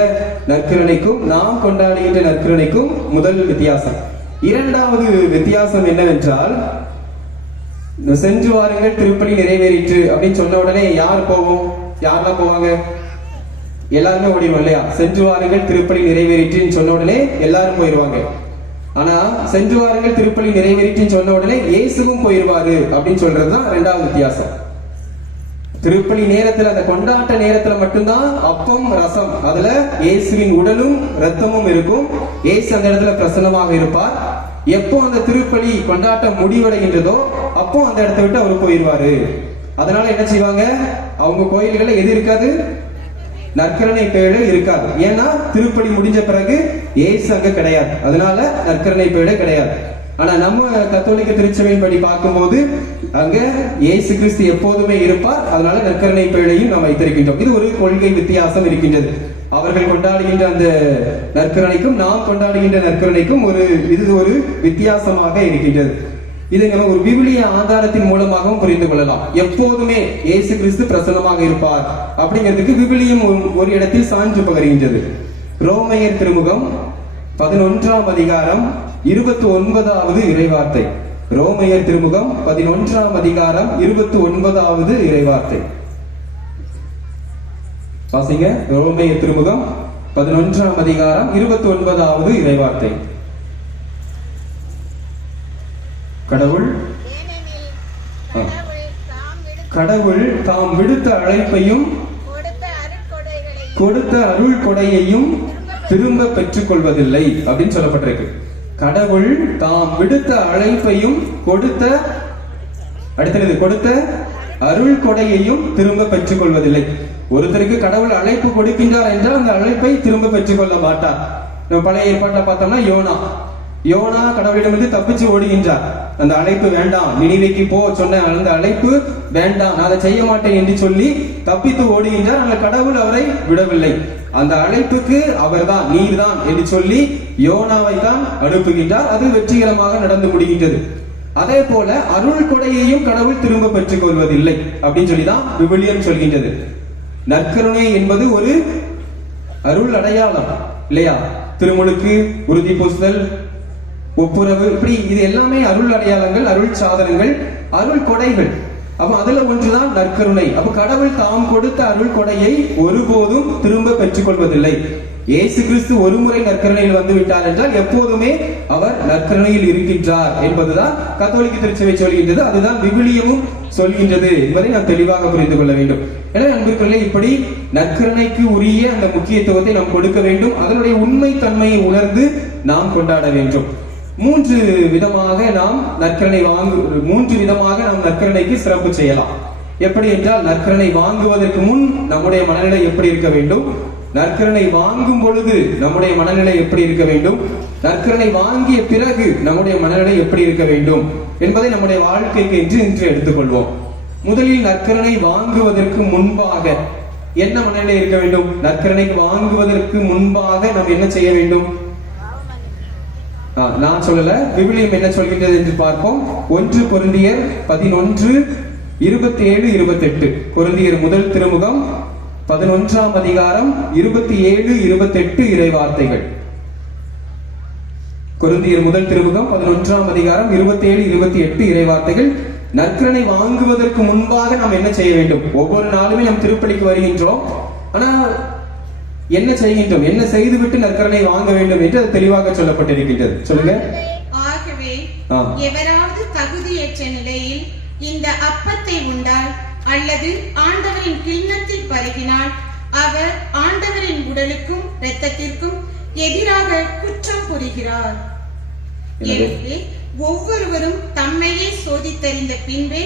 நற்கருணைக்கும் நாம் கொண்டாடுகின்ற நற்கருணைக்கும் முதல் வித்தியாசம். இரண்டாவது வித்தியாசம் என்னவென்றால், சென்று வாருங்கள் திருப்பலி நிறைவேறிற்று அப்படின்னு சொன்ன உடனே யாரெல்லாம் போவாங்க? எல்லாருமே ஓடிடுவோம் இல்லையா? சென்று வாருங்கள் திருப்பலி நிறைவேறிற்றுன்னு சொன்ன உடனே எல்லாரும் போயிடுவாங்க. ஆனா சென்று வாருங்கள் திருப்பலி நிறைவேறிற்றுன்னு சொன்ன உடனே இயேசுவும் போயிடுவாரு அப்படின்னு சொல்றதுதான் இரண்டாவது வித்தியாசம். திருப்பலி நேரத்துல, அந்த கொண்டாட்ட நேரத்துல மட்டும்தான் அப்பம் ரசம், அதுல இயேசுவின் உடலும் ரத்தமும் இருக்கும். இயேசு அந்த இடத்துல பிரசன்னமாக இருப்பார். எப்போ அந்த திருப்பலி கொண்டாட்டம் முடிவடைகின்றதோ அப்போ அந்த இடத்தை விட்டு அவர் போயிடுவாரு. அதனால என்ன செய்வாங்க? அவங்க கோயில்களை எது இருக்காது? நற்கருணை பேழை இருக்காது. ஏன்னா திருப்பலி முடிஞ்ச பிறகு இயேசு அங்க கிடையாது, அதனால நற்கருணை பேழை கிடையாது. ஆனா நம்ம கத்தோலிக்க திருச்சபையின் படி பார்க்கும்போது அங்க இயேசு கிறிஸ்து எப்போதுமே இருப்பார், அதனால நற்கருணை பேழையும் நாம் வைத்திருக்கின்றோம். இது ஒரு கொள்கை வித்தியாசம் இருக்கின்றது. அவர்கள் கொண்டாடுகின்ற அந்த நற்கருணைக்கும் நாம் கொண்டாடுகின்ற நற்கருணைக்கும் இது ஒரு வித்தியாசமாக இருக்கின்றது. இதை நம்ம ஒரு விவிலிய ஆதாரத்தின் மூலமாகவும் புரிந்து கொள்ளலாம். எப்போதுமே இயேசு கிறிஸ்து பிரசன்னமாக இருப்பார் அப்படிங்கிறதுக்கு விவிலியம் ஒரு இடத்தில் சான்று பகர்கின்றது. ரோமையர் திருமுகம் 11ஆம் அதிகாரம் 29வது இறைவார்த்தை. ரோமையர் திருமுகம் 11ஆம் அதிகாரம் 29வது இறைவார்த்தை வாசிங்க. ரோமையர் திருமுகம் 11ஆம் அதிகாரம் 29வது இறைவார்த்தை. கடவுள் தாம் விடுத்த அழைப்பையும் கொடுத்த அருள் கொடையையும் திரும்ப பெற்றுக் கொள்வதில்லை அப்படின்னு சொல்லப்பட்டிருக்கு. கடவுள் தாம் விடுத்த அழைப்பையும் கொடுத்த அருள் கொடையையும் திரும்ப பெற்றுக் கொள்வதில்லை. ஒருத்தருக்கு கடவுள் அழைப்பு கொடுக்கின்றார் என்றால் அந்த அழைப்பை திரும்ப பெற்றுக் கொள்ள மாட்டார். நம்ம பழைய ஏற்பாட்டில் பார்த்தோம்னா யோனா கடவுளிடமிருந்து தப்பிச்சு ஓடுகின்றார். அந்த அழைப்பு வேண்டாம், நினிவேக்கு போ சொன்ன அந்த அழைப்பு வேண்டாம், நான் அதை செய்ய மாட்டேன் என்று சொல்லி தப்பித்து ஓடுகின்றார். அந்த கடவுள் அவரை விடவில்லை. அந்த அழைப்புக்கு அவர்தான், நீர்தான் என்று சொல்லி யோனாவை தான் அனுப்புகின்றார். அது வெற்றிகரமாக நடந்து முடிகின்றது. அதே போல அருள் கொடையையும் கடவுள் திரும்ப பெற்றுக் கொள்வதில்லை அப்படின்னு சொல்லிதான் விவிலியம் சொல்கின்றது. நற்கருணை என்பது ஒரு அருள் அடையாளம் இல்லையா? திருமுழுக்கு, உறுதி பூசுதல், ஒப்புரவு, இப்படி இது எல்லாமே அருள் அடையாளங்கள், அருள் சாதனங்கள், அருள் கொடைகள். அப்ப அதுல ஒன்றுதான் நற்கருணை. அப்ப கடவுள் தாம் கொடுத்த அருள் கொடையை ஒருபோதும் திரும்ப பெற்றுக் கொள்வதில்லை. இயேசு கிறிஸ்து ஒரு முறை நற்கருணையில் வந்து விட்டார் என்றால் எப்போதுமே அவர் நற்கருணையில் இருக்கின்றார் என்பதுதான் கத்தோலிக்க திருச்சபை சொல்கின்றது. அதுதான் விவிலியமும் சொல்கின்றது என்பதை நாம் தெளிவாக புரிந்து கொள்ள வேண்டும். எனவே அன்பிற்குள்ளே இப்படி நற்கருணைக்கு உரிய அந்த முக்கியத்துவத்தை நாம் கொடுக்க வேண்டும். அதனுடைய உண்மை தன்மையை உணர்ந்து நாம் கொண்டாட வேண்டும். மூன்று விதமாக நாம் நற்கருணைக்கு சிறப்பு செய்யலாம். எப்படி என்றால், நற்கருணை வாங்குவதற்கு முன் நம்முடைய மனநிலை எப்படி இருக்க வேண்டும், நற்கருணை வாங்கும் பொழுது நம்முடைய மனநிலை எப்படி இருக்க வேண்டும், நற்கருணை வாங்கிய பிறகு நம்முடைய மனநிலை எப்படி இருக்க வேண்டும் என்பதை நம்முடைய வாழ்க்கைக்கு இன்று எடுத்துக்கொள்வோம். முதலில் நற்கருணை வாங்குவதற்கு முன்பாக என்ன மனநிலை இருக்க வேண்டும்? நற்கருணைக்கு வாங்குவதற்கு முன்பாக நாம் என்ன செய்ய வேண்டும்? நான் சொல்லல, விவிலியம் என்ன சொல்கின்றது என்று பார்ப்போம். 1 கொரிந்தியர் 11:27-28. கொரிந்தியர் முதல் திருமுகம் 11ஆம் அதிகாரம் 27-28 இறைவார்த்தைகள். கொரிந்தியர் முதல் திருமுகம் 11ஆம் அதிகாரம் 27-28 இறைவார்த்தைகள். நற்கருணை வாங்குவதற்கு முன்பாக நாம் என்ன செய்ய வேண்டும்? ஒவ்வொரு நாளுமே நாம் திருப்பலிக்கு வருகின்றோம். ஆனா என்ன செய்கின்றோம், என்ன செய்துவிட்டு நற்கருணை வாங்க வேண்டும் என்று அது தெளிவாக சொல்லப்பட்டிருக்கின்றது. சொல்லுங்க. ஆகவே எவராவது தகுதியற்ற நிலையில் இந்த அப்பத்தை உண்டால் அல்லது ஆண்டவரின் கிண்ணத்தில் பருகினால் அவர் ஆண்டவரின் உடலுக்கும் இரத்தத்திற்கும் எதிராக குற்றம் புரிகிறார். எனவே ஒவ்வொருவரும் தம்மையே சோதித்தறிந்த பின்பே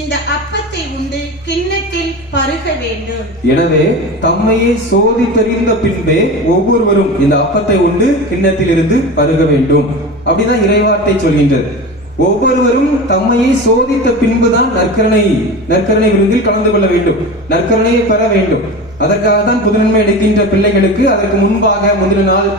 இந்த அப்பத்தை உண்டு கிண்ணத்தில் பருக வேண்டும். எனவே தம்மையே சோதித்தறிந்த பின்பே ஒவ்வொருவரும் இந்த அப்பத்தை உண்டு கிண்ணத்தில் இருந்து பருக வேண்டும். அப்படிதான் இறைவார்த்தை சொல்கின்றது. ஒவ்வொருவரும் தம்மையை சோதித்த பின்புதான் நற்கருணை விருந்தில் கலந்து கொள்ள வேண்டும், நற்கருணையை பெற வேண்டும். அதற்காக தான் புதுநன்மை அடைக்கின்ற பிள்ளைகளுக்கு அதற்கு முன்பாக முந்தின நாள்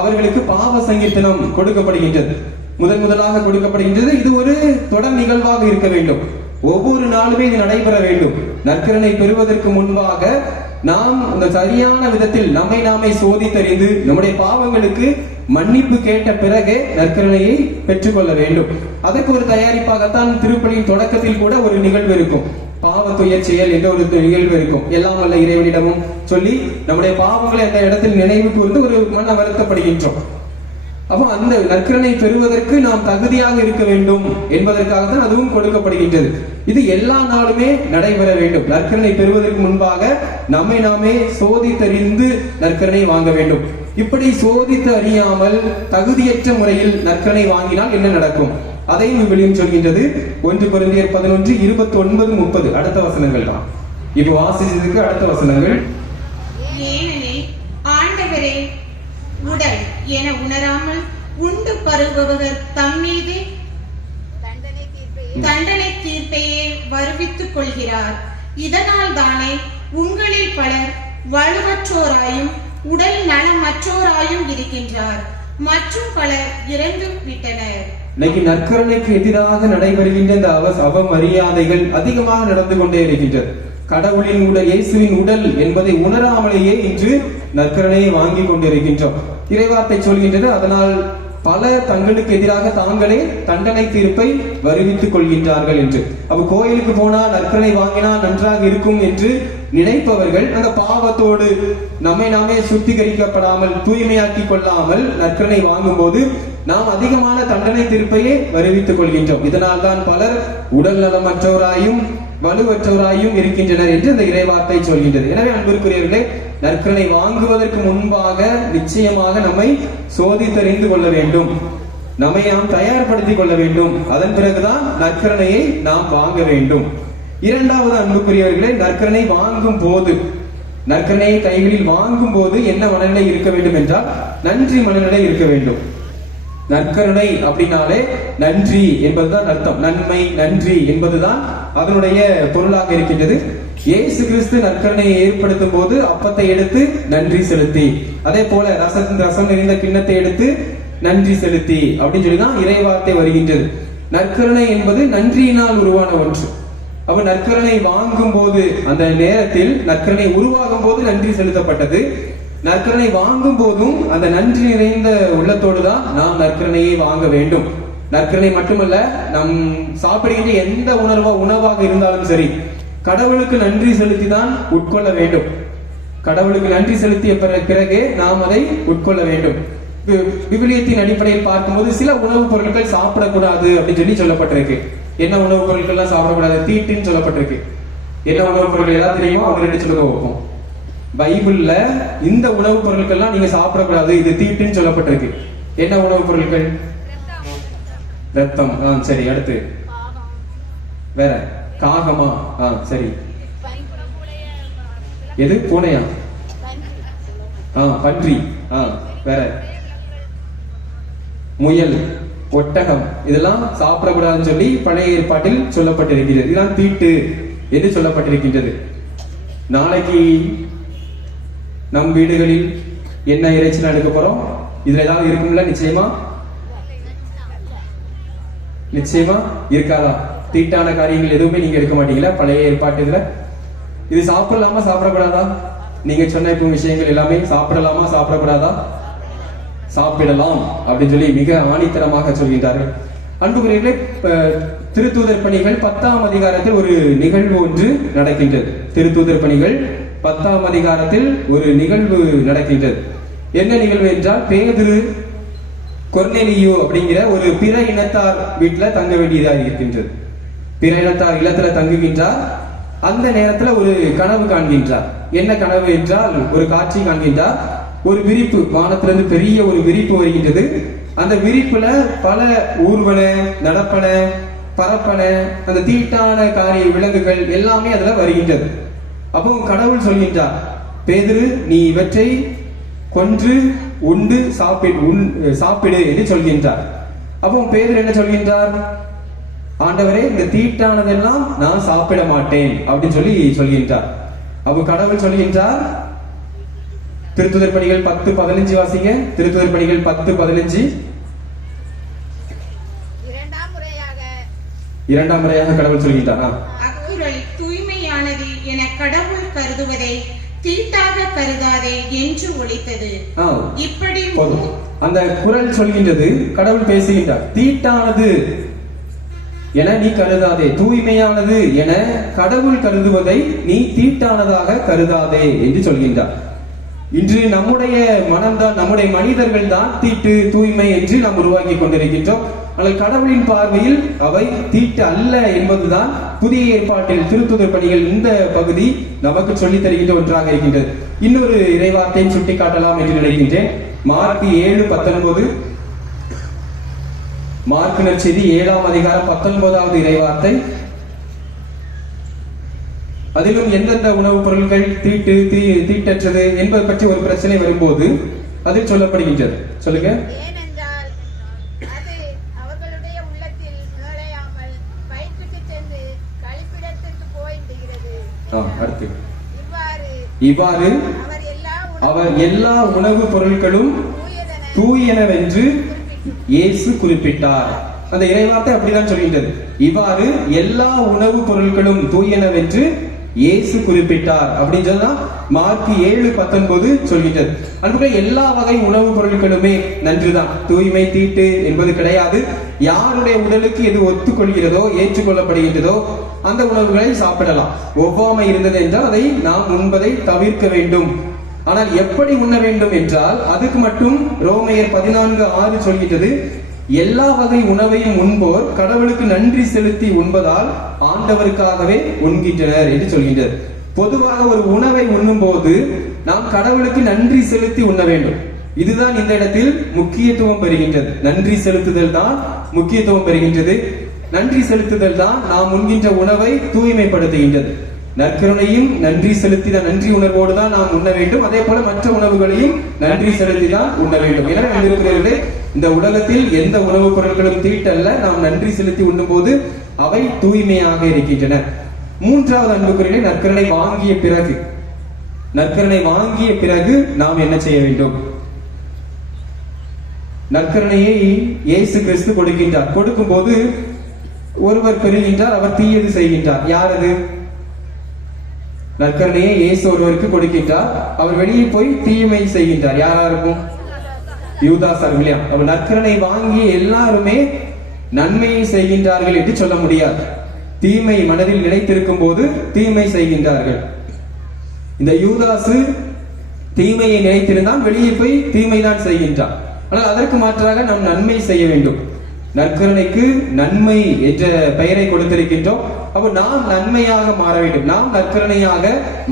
அவர்களுக்கு பாவ சங்கீர்த்தனம் கொடுக்கப்படுகின்றது, முதலாக கொடுக்கப்படுகின்றது. இது ஒரு தொடர் நிகழ்வாக இருக்க வேண்டும். ஒவ்வொரு நாளுமே இது நடைபெற வேண்டும். நற்கருணை பெறுவதற்கு முன்பாக நாம் இந்த சரியான விதத்தில் நம்மை நாமே சோதித்தறிந்து நம்முடைய பாவங்களுக்கு மன்னிப்பு கேட்ட பிறகே நற்கருணையை பெற்றுக்கொள்ள வேண்டும். அதற்கு ஒரு தயாரிப்பாகத்தான் திருப்பலியின் தொடக்கத்தில் கூட ஒரு நிகழ்வு இருக்கும். பாவ துயர் செயல் என்ற ஒரு நிகழ்வு இருக்கும். எல்லாம் வல்ல இறைவனிடமும் சொல்லி நம்முடைய பாவங்களை அந்த இடத்தில் நினைவு கூர்ந்து ஒரு மன வருத்தப்படுகின்றோம். அப்ப அந்த நற்கருணை பெறுவதற்கு நாம் தகுதியாக இருக்க வேண்டும் என்பதற்காக தான் அதுவும் கொடுக்கப்படுகின்றது. இது எல்லா நாளுமே நடைபெற வேண்டும். நற்கருணை பெறுவதற்கு முன்பாக நம்மை நாமே சோதித்தறிந்து நற்கருணை வாங்க வேண்டும். இப்படி சோதித்து அறியாமல் தகுதியற்ற முறையில் நற்கருணை வாங்கினால் என்ன நடக்கும்? அதையும் விவிலியம் சொல்கின்றது. 1 கொரிந்தியர் 11:29-30 அடுத்த வசனங்கள் தான். இப்ப வாசிச்சதுக்கு அடுத்த வசனங்கள். உடல் என உணராமல் உண்டு பருகுபவர் தம்மீது தண்டனை தீர்ப்பையே வருவித்துக் கொள்கிறார். இதனால் தானே உங்களில் பலர் வலுவற்றோராயும் உடல் நலமற்றோராயும் இருக்கின்றார், மற்றும் பலர் இறந்து விட்டனர். இன்னைக்கு நற்கருணைக்கு எதிராக நடைபெறுகின்ற இந்த அவமரியாதைகள் அதிகமாக நடந்து கொண்டே இருக்கின்றது. கடவுளின் உடல், இயேசுவின் உடல் என்பதை உணராமலேயே இன்று நற்கருணையை வாங்கி கொண்டிருக்கின்றோம். இறைவார்த்தை சொல்கின்றது, அதனால் பல தங்களுக்கு எதிராக தாங்களே தண்டனை தீர்ப்பை வருவித்துக் கொள்கின்றார்கள் என்று. அப்ப கோயிலுக்கு போனா நற்கருணை வாங்கினா நன்றாக இருக்கும் என்று நினைப்பவர்கள் அந்த பாவத்தோடு நம்மை நாமே சுத்திகரிக்கப்படாமல் தூய்மையாக்கி கொள்ளாமல் நற்கருணை வாங்கும் போது நாம் அதிகமான தண்டனை தீர்ப்பையே வருவித்துக் கொள்கின்றோம். இதனால் தான் பலர் உடல் நலமற்றவராயும் வலுவற்றவராயும் இருக்கின்றனர் என்று இந்த இறைவார்த்தை சொல்கின்றது. எனவே அன்பிற்குரியவர்களே, நற்கருணை வாங்குவதற்கு முன்பாக நிச்சயமாக நம்மை சோதித்தறிந்து கொள்ள வேண்டும், நம்மை நாம் தயார்படுத்திக் கொள்ள வேண்டும். அதன் பிறகுதான் நற்கருணையை நாம் வாங்க வேண்டும். இரண்டாவது அன்புக்குரியவர்களே, நற்கருணை வாங்கும் போது, நற்கருணையை கைகளில் வாங்கும் போது என்ன மனநிலை இருக்க வேண்டும் என்றால் நன்றி மனநிலை இருக்க வேண்டும். நற்கருணை அப்படின்னாலே நன்றி என்பதுதான் அர்த்தம். நன்மை, நன்றி என்பதுதான் அதனுடைய பொருளாக இருக்கின்றது. இயேசு கிறிஸ்து நற்கருணையை ஏற்படுத்தும் போது அப்பத்தை எடுத்து நன்றி செலுத்தி, அதே போல ரசம் நிறைந்த கிண்ணத்தை எடுத்து நன்றி செலுத்தி அப்படின்னு சொல்லிதான் இறைவார்த்தை வருகின்றது. நற்கருணை என்பது நன்றியினால் உருவான ஒன்று. அப்ப நற்கருணை வாங்கும் போது, அந்த நேரத்தில் நற்கருணை உருவாகும் போது நன்றி செலுத்தப்பட்டது. நற்கருணை வாங்கும் போதும் அந்த நன்றி நிறைந்த உள்ளத்தோடு தான் நாம் நற்கருணையை வாங்க வேண்டும். நற்கருணை மட்டுமல்ல, நம் சாப்பிடுகின்ற எந்த உணவாக இருந்தாலும் சரி, கடவுளுக்கு நன்றி செலுத்தி தான் உட்கொள்ள வேண்டும். கடவுளுக்கு நன்றி செலுத்திய பிறகு நாம் அதை உட்கொள்ள வேண்டும். விவிலியத்தின் அடிப்படையில் பார்க்கும்போது சில உணவுப் பொருட்கள் சாப்பிடக்கூடாது அப்படின்னு சொல்லி சொல்லப்பட்டிருக்கு. என்ன உணவுப் பொருட்கள் எல்லாம் சாப்பிடக்கூடாது? தீட்டுன்னு சொல்லப்பட்டிருக்கு. என்ன உணவுப் பொருட்கள் எல்லாம் தெரியுமோ அவங்க ரெண்டு சொல்லுங்க வைப்போம். பைபிள்ல இந்த உணவுப் பொருட்கள்லாம் நீங்க சாப்பிடக்கூடாது, இது தீட்டுன்னு சொல்லப்பட்டிருக்கு. என்ன உணவுப் பொருட்கள்? ரத்தம். சரி. அடுத்து வேற? காகமா? சரி. எது? பூனையா? பன்றி. வேற? முயல், ஒட்டகம். இதெல்லாம் சாப்பிடக்கூடாதுன்னு சொல்லி பழைய ஏற்பாட்டில் சொல்லப்பட்டிருக்கிறது. இதுதான் தீட்டு என்று சொல்லப்பட்டிருக்கின்றது. நாளைக்கு நம் வீடுகளில் என்ன இறைச்சி எடுக்க போறோம்? இதுல ஏதாவது இருக்கும்ல? நிச்சயமா இருக்காதா? தீட்டான காரியங்கள் எதுவுமே நீங்க எடுக்க மாட்டீங்களா பழைய ஏற்பாட்டுல? இது சாப்பிடலாமா சாப்பிடக்கூடாதா? நீங்க சொன்ன விஷயங்கள் எல்லாமே சாப்பிடலாமா சாப்பிடக்கூடாதா? சாப்பிடலாம் அப்படின்னு சொல்லி மிக ஆணித்தரமாக சொல்கின்றார்கள். அன்புக்குரியவர்களே, திருத்தூதர் பணிகள் 10ஆம் அதிகாரத்தில் ஒரு நிகழ்வு ஒன்று நடக்கின்றது. திருத்தூதர் பணிகள் 10ஆம் அதிகாரத்தில் ஒரு நிகழ்வு நடக்கின்றது. என்ன நிகழ்வு என்றால், பேதுரு கொர்நேலியு அப்படிங்கிற ஒரு பிற இனத்தார் வீட்டுல தங்க வேண்டியதாக இருக்கின்றது. பிற இனத்தார் இல்லத்துல தங்குகின்றார். அந்த நேரத்துல ஒரு கனவு காண்கின்றார். என்ன கனவு என்றால், ஒரு காட்சி காண்கின்றார். ஒரு விரிப்பு, வானத்திலிருந்து பெரிய ஒரு விரிப்பு வருகின்றது. அந்த விரிப்புல பல ஊர்வன, நடப்பன, பரப்பன, அந்த தீட்டான காரிய விலங்குகள் எல்லாமே அதுல வருகின்றது. அப்போ கடவுள் சொல்கின்றார், பேதுரு நீ இவற்றை கொன்று உண்டு சாப்பிடு என்று சொல்கின்றார். அப்போ பேதுரு என்ன சொல்கின்றார்? ஆண்டவரே, இந்த தீட்டானதெல்லாம் நான் சாப்பிட மாட்டேன் அப்படின்னு சொல்லி சொல்கின்றார். அப்போ கடவுள் சொல்கின்றார், திருத்துதர் பணிகள் 10:15 வாசிங்க. திருத்துதர் பணிகள் 10:15. இரண்டாம் முறையாக கடவுள் சொல்கின்றார், அக்குறள் தூய்மையானது என கடவுள் கருதுவதை தீட்டாக கருதாதே என்று ஒலித்தது. இப்படி அந்த குறள் சொல்கின்றது, கடவுள் பேசுகின்றார். தீட்டானது என நீ கருதாதே, தூய்மையானது என கடவுள் கருதுவதை நீ தீட்டானதாக கருதாதே என்று சொல்கின்றார். இன்று நம்முடைய மனம்தான், நம்முடைய மனிதர்கள் தான் தீட்டு தூய்மை என்று நாம் உருவாக்கி கொண்டிருக்கின்றோம். ஆனால் கடவுளின் பார்வையில் அவை தீட்டு அல்ல என்பதுதான் புதிய ஏற்பாட்டில் திருத்துதர் பணிகள் இந்த பகுதி நமக்கு சொல்லித் தருகின்ற ஒன்றாக இருக்கின்றது. இன்னொரு இறைவார்த்தையும் சுட்டிக்காட்டலாம் என்று நினைக்கின்றேன். மார்க் 7:19. மார்க் நற்செய்தி 7ஆம் அதிகாரம் 19வது இறைவார்த்தை. அதிலும் எந்தெந்த உணவுப் பொருட்கள் தீட்டற்றது என்பது பற்றி ஒரு பிரச்சனை வரும்போது அதில் சொல்லப்படுகின்றது. சொல்லுங்க. ஏனென்றால் அது அவர்களுடைய உள்ளத்தில் நுழையாமல் வயிற்றுக்கு சென்று கழிப்பிடத்திற்கு போய்விடுகிறது. அடுத்து இவ்வாறு அவர் எல்லா உணவுப் பொருட்களும் தூயனவென்று இயேசு குறிப்பிட்டார். அந்த இறைவார்த்தை அப்படிதான் சொல்கின்றது. இவ்வாறு எல்லா உணவுப் பொருட்களும் தூயனவென்று இயேசு குறிப்பிட்டார் அப்படின்னு சொன்னா மார்க் 7:19 சொல்கின்றது. அன்புகளே, எல்லா வகை உணவுப் பொருட்களுமே நன்றுதான். தூய்மை தீட்டு என்பது கிடையாது. யாருடைய உடலுக்கு எது ஒத்துக்கொள்கிறதோ ஏற்றுக்கொள்ளப்படுகின்றதோ அந்த உணவுகளை சாப்பிடலாம். ஒவ்வாமை இருந்தது என்றால் அதை நாம் உண்பதை தவிர்க்க வேண்டும். ஆனால் எப்படி உண்ண வேண்டும் என்றால் அதுக்கு மட்டும் ரோமையர் 14:6 சொல்கின்றது, எல்லா வகை உணவையும் உண்போர் கடவுளுக்கு நன்றி செலுத்தி உண்பதால் ஆண்டவருக்காகவே உண்கின்றனர் என்று சொல்கின்றது. பொதுவாக ஒரு உணவை உண்ணும் போது நாம் கடவுளுக்கு நன்றி செலுத்தி உண்ண வேண்டும். இதுதான் இந்த இடத்தில் முக்கியத்துவம் பெறுகின்றது. நன்றி செலுத்துதல் தான் முக்கியத்துவம் பெறுகின்றது. நன்றி செலுத்துதல் தான் நாம் உண்கின்ற உணவை தூய்மைப்படுத்துகின்றது. நற்கருணையும் நன்றி செலுத்திதான், நன்றி உணர்வோடு தான் நாம் உண்ண வேண்டும். அதே போல மற்ற உணவுகளையும் நன்றி செலுத்திதான் உண்ண வேண்டும். எனவே இந்த உலகத்தில் எந்த உணவுப் பொருட்களும் தீட்டல்ல. நாம் நன்றி செலுத்தி உண்ணும் போது அவை தூய்மையாக இருக்கின்றன. மூன்றாவது அன்புக்குரியவர்களே, நற்கருணை வாங்கிய பிறகு நாம் என்ன செய்ய வேண்டும்? நற்கருணையை இயேசு கிறிஸ்து கொடுக்கின்றார். கொடுக்கும் போது ஒருவர் பெறுகின்றார், அவர் தீயது செய்கின்றார். யார் அது? நற்கருணையை இயேசு ஒருவருக்கு கொடுக்கின்றார், அவர் வெளியே போய் தீமை செய்கின்றார். யாரா இருக்கும்? யூதாஸ் இல்லையா? அவர் நற்கருணை வாங்கி எல்லாருமே நன்மையை செய்கின்றார்கள் என்று சொல்ல முடியாது. தீமை மனதில் நினைத்திருக்கும் போது தீமை செய்கின்றார்கள். இந்த யூதாசு தீமையை நினைத்திருந்தான், வெளியே போய் தீமை தான் செய்கின்றான். ஆனால் அதற்கு மாற்றாக நாம் நன்மை செய்ய வேண்டும். நற்கருணைக்கு நன்மை என்ற பெயரை கொடுத்திருக்கின்றோம். அப்போ நாம் நன்மையாக மாற வேண்டும், நாம் நற்கருணையாக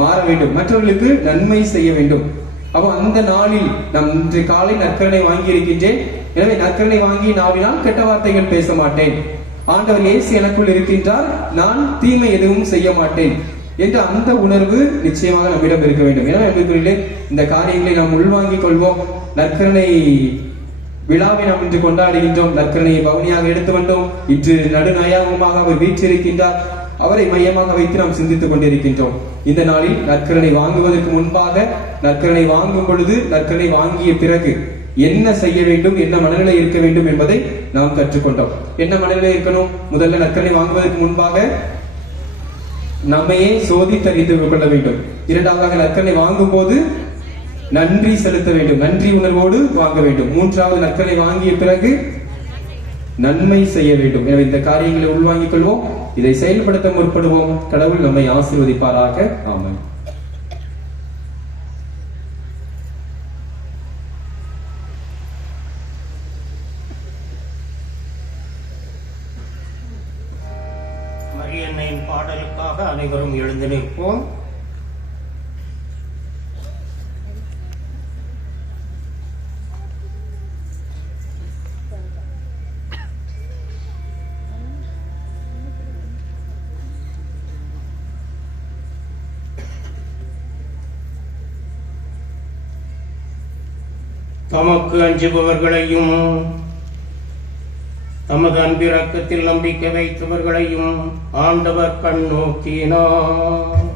மாற வேண்டும், மற்றவர்களுக்கு நன்மை செய்ய வேண்டும். அப்போ அந்த நாளில் நாம் இன்று காலை நற்கருணை வாங்கி இருக்கின்றேன். எனவே நற்கருணை வாங்கி நாவினால் கெட்ட வார்த்தைகள் பேச மாட்டேன். ஆண்டவர் இயேசு எனக்குள் இருக்கின்றார், நான் தீமை எதுவும் செய்ய மாட்டேன் என்ற அந்த உணர்வு நிச்சயமாக நம்மிடம் இருக்க வேண்டும். எனவே இந்த காரியங்களை நாம் உள்வாங்கிக் கொள்வோம். நற்கருணை விழாவை நாம் இன்று கொண்டாடுகின்றோம். நற்கருணையை பவனியாக எடுத்து வந்தோம். இன்று நடுநயாகமாக அவர் வீற்றிருக்கின்றார். அவரை மையமாக வைத்து நாம் சிந்தித்துக் கொண்டிருக்கின்றோம். இந்த நாளில் நற்கருணை வாங்குவதற்கு முன்பாக, நற்கருணை வாங்கும் பொழுது, நற்கருணை வாங்கிய பிறகு என்ன செய்ய வேண்டும், என்ன மனநிலை இருக்க வேண்டும் என்பதை நாம் கற்றுக்கொண்டோம். என்ன மனநிலை இருக்கணும்? முதல்ல நற்கருணை வாங்குவதற்கு முன்பாக நம்மையே சோதித்தறிந்து கொள்ள வேண்டும். இரண்டாவதாக நற்கருணை வாங்கும் போது நன்றி செலுத்த வேண்டும், நன்றி உணர்வோடு வாங்க வேண்டும். மூன்றாவது நற்கருணை வாங்கிய பிறகு நன்மை செய்ய வேண்டும். எனவே இந்த காரியங்களை உள்வாங்கிக் கொள்வோம், இதை செயல்படுத்த முற்படுவோம். கடவுள் நம்மை ஆசீர்வதிப்பாராக. ஆமென். மரியன்னையின் பாடலுக்காக அனைவரும் எழுந்து நிற்போம். தமக்கு அஞ்சுபவர்களையும் தமது அன்பிரக்கத்தில் நம்பிக்கை வைத்தவர்களையும் ஆண்டவர் கண் நோக்கினார்.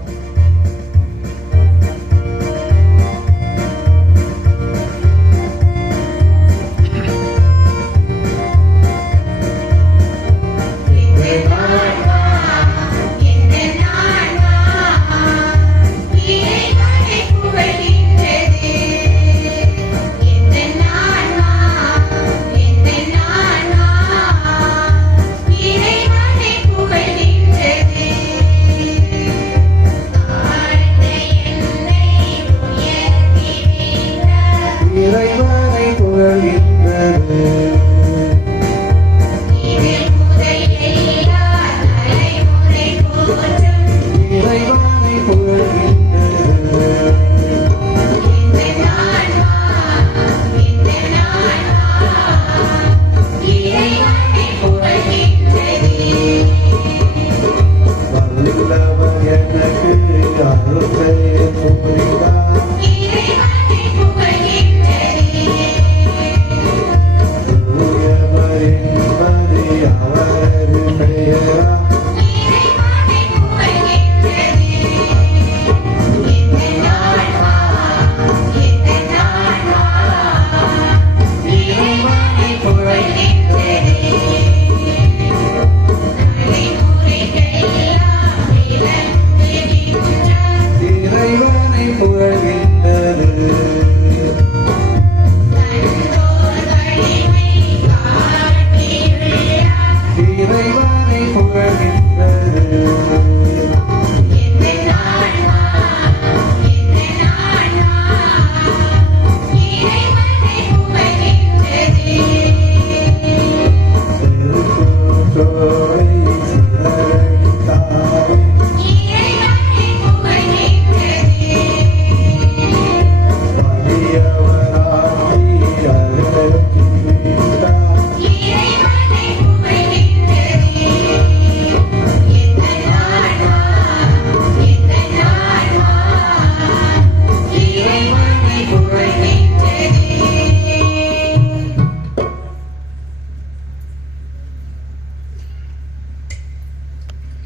எனக்கு அருள் புரிந்தார்.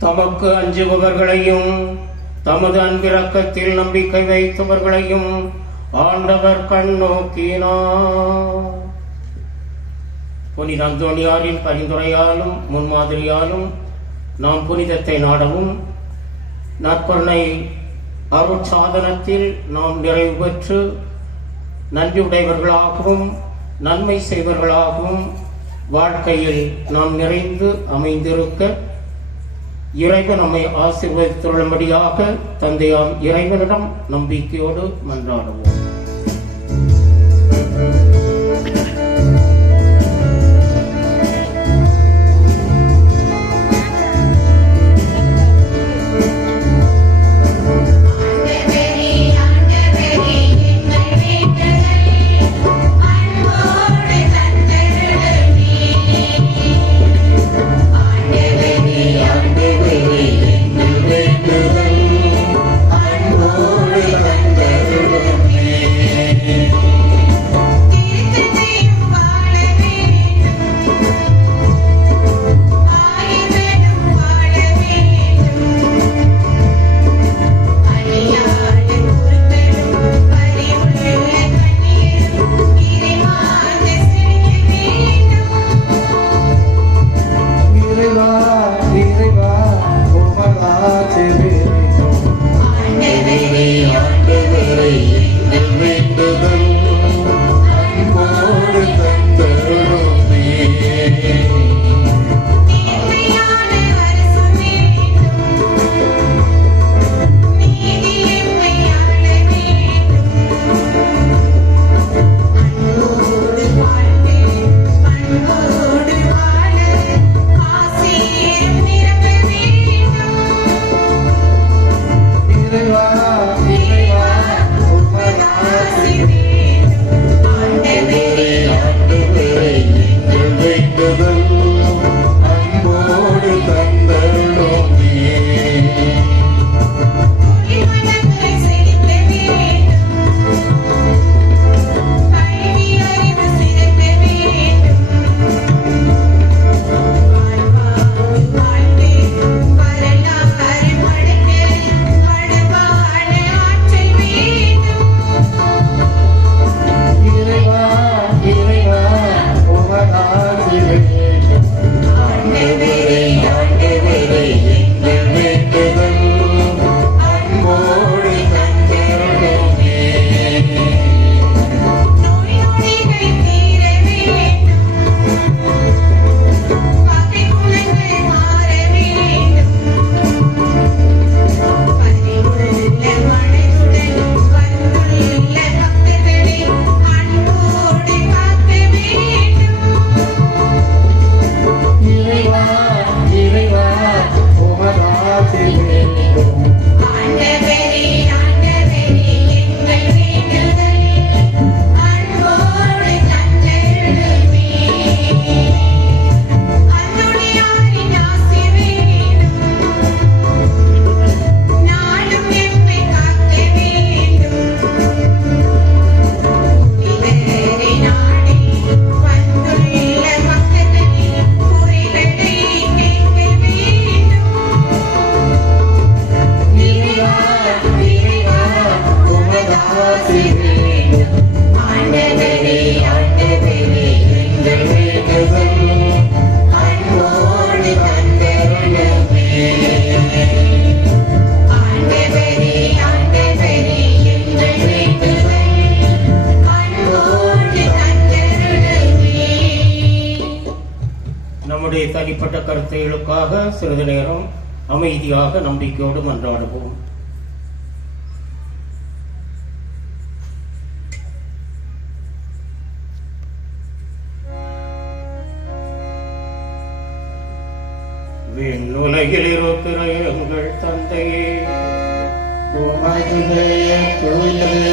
தமக்கு அஞ்சுபவர்களையும் தமது அன்பிரக்கத்தில் நம்பிக்கை வைத்தவர்களையும் ஆண்டவர் கண்ணோக்கினார். புனித அந்தோணியாரின் பரிந்துரையாலும் முன்மாதிரியாலும் நாம் புனிதத்தை நாடவும் நற்பொருளை அருட்சாதனத்தில் நாம் நிறைவு பெற்று நன்றியுடையவர்களாகவும் நன்மை செய்வர்களாகவும் வாழ்க்கையில் நாம் நிறைந்து அமைந்திருக்க இறைவன் நம்மை ஆசீர்வதித்துள்ளபடியாக தந்தையாம் இறைவனிடம் நம்பிக்கையோடு மன்றாடுவோம். தனிப்பட்ட கருத்துகளுக்காக சிறிது நேரம் அமைதியாக நம்பிக்கையோடு மன்றாடுவோம். விண்ணுலகில் இருக்கிற எங்கள் தந்தையே, உமது பெயர் தூயது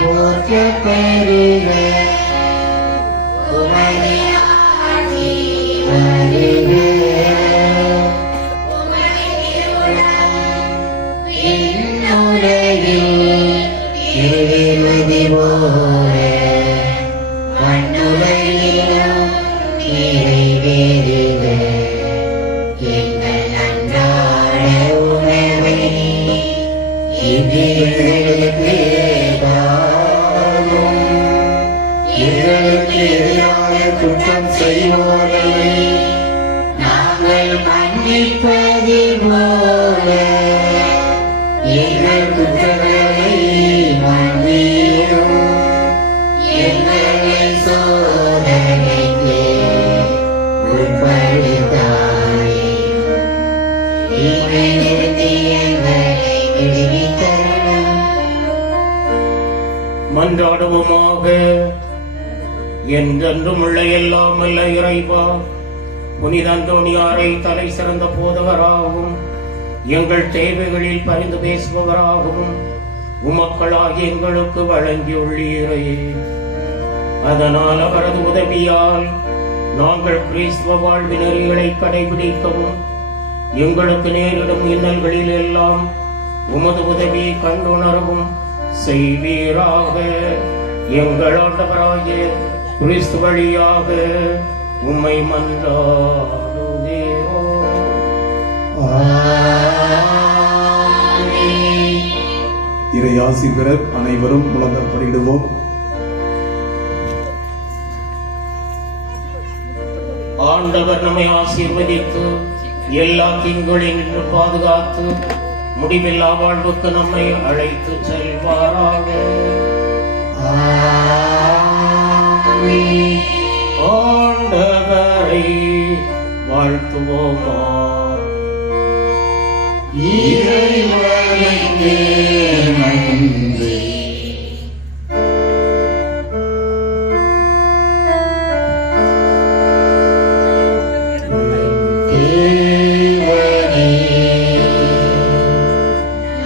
போற்றப் பெறுக. உமது ஆட்சி வருக. விண்ணுலகில் நிறைவேறுவது போல மண்ணுலகிலும் நிறைவேறுக. எங்கள் அன்றாட செய்வோரை நாங்கள் மன்னிப்பது போல எங்கள் குற்றங்களை மன்னியும். எங்களை சோதனைக்கு உட்படுத்தாதேயும். தீமையிலிருந்து எங்களை விடுவித்தருளும். மன்றாடுவோமாக. என்றென்றும் உள்ள எல்லாம் வல்ல இறைவா, புனித அந்தோணியாரை தலை சிறந்த போதகராகவும் எங்கள் தேவைகளில் பரிந்து பேசுபவராகவும் உமக்களாகி எங்களுக்கு வழங்கியுள்ளீரே. அதனால் அவரது உதவியால் நாங்கள் கிறிஸ்துவ வாழ்வு நெறிகளை கடைபிடிக்கவும் எங்களுக்கு நேரிடும் இன்னல்களில் எல்லாம் உமது உதவியை கண்டுணரவும் செய்வீராக. எங்கள் ஆண்டவராகிய கிறிஸ்து வழியாக உம்மை மன்றாடுகிறோம். இறை ஆசி பெற அனைவரும் முழங்கப்படிடுவோம். ஆண்டவர் நம்மை ஆசீர்வதித்து எல்லா தீங்குகளினின்று பாதுகாத்து முடிவில்லா வாழ்வுக்கு நம்மை அழைத்து செல்வாராக. ஆண்டவரை வாழ்த்துவோமா. இறைவனுக்கு நன்றி. தேவனே,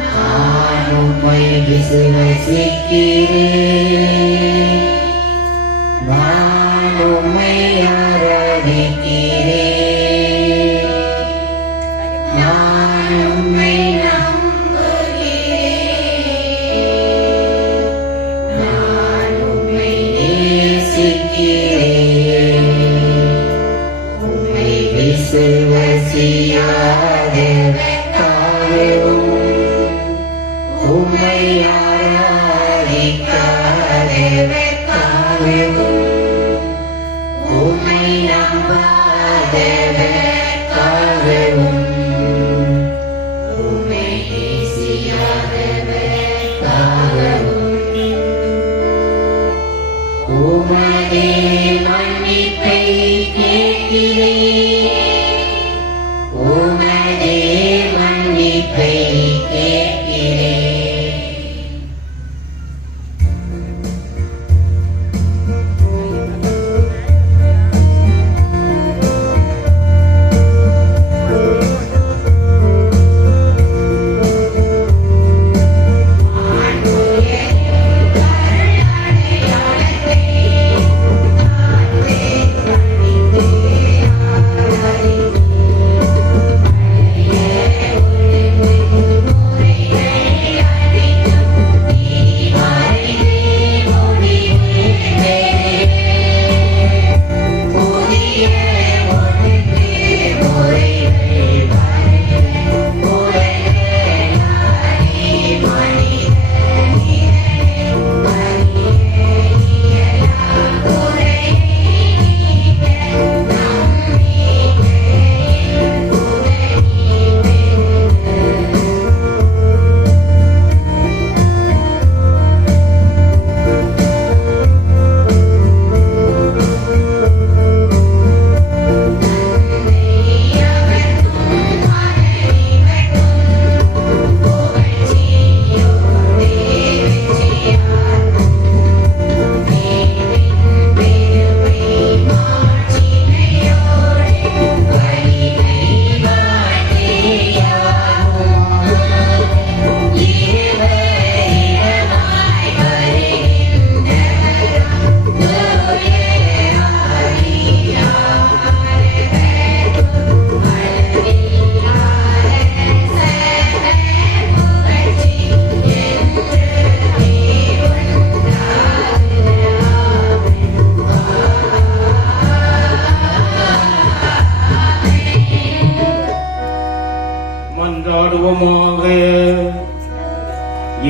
நான் உம்மை விசுவசிக்கிறேன். நான் உம்மை ஆராதிக்கிறேன். நான் உம்மை நம்புகிறேன். நான் உம்மை நேசிக்கிறேன். உம்மை விசுவசியாதவர்க்காகவும் உம்மை ஆராதிக்காதவர்க்காகவும் உம்மை நம்பாதவர்க்காகவும் உம்மை நேசியாதவர்க்காகவும் உமது மன்னிப்பை கேட்கிறேன். உமது மன்னிப்பை கேட்கிறேன்.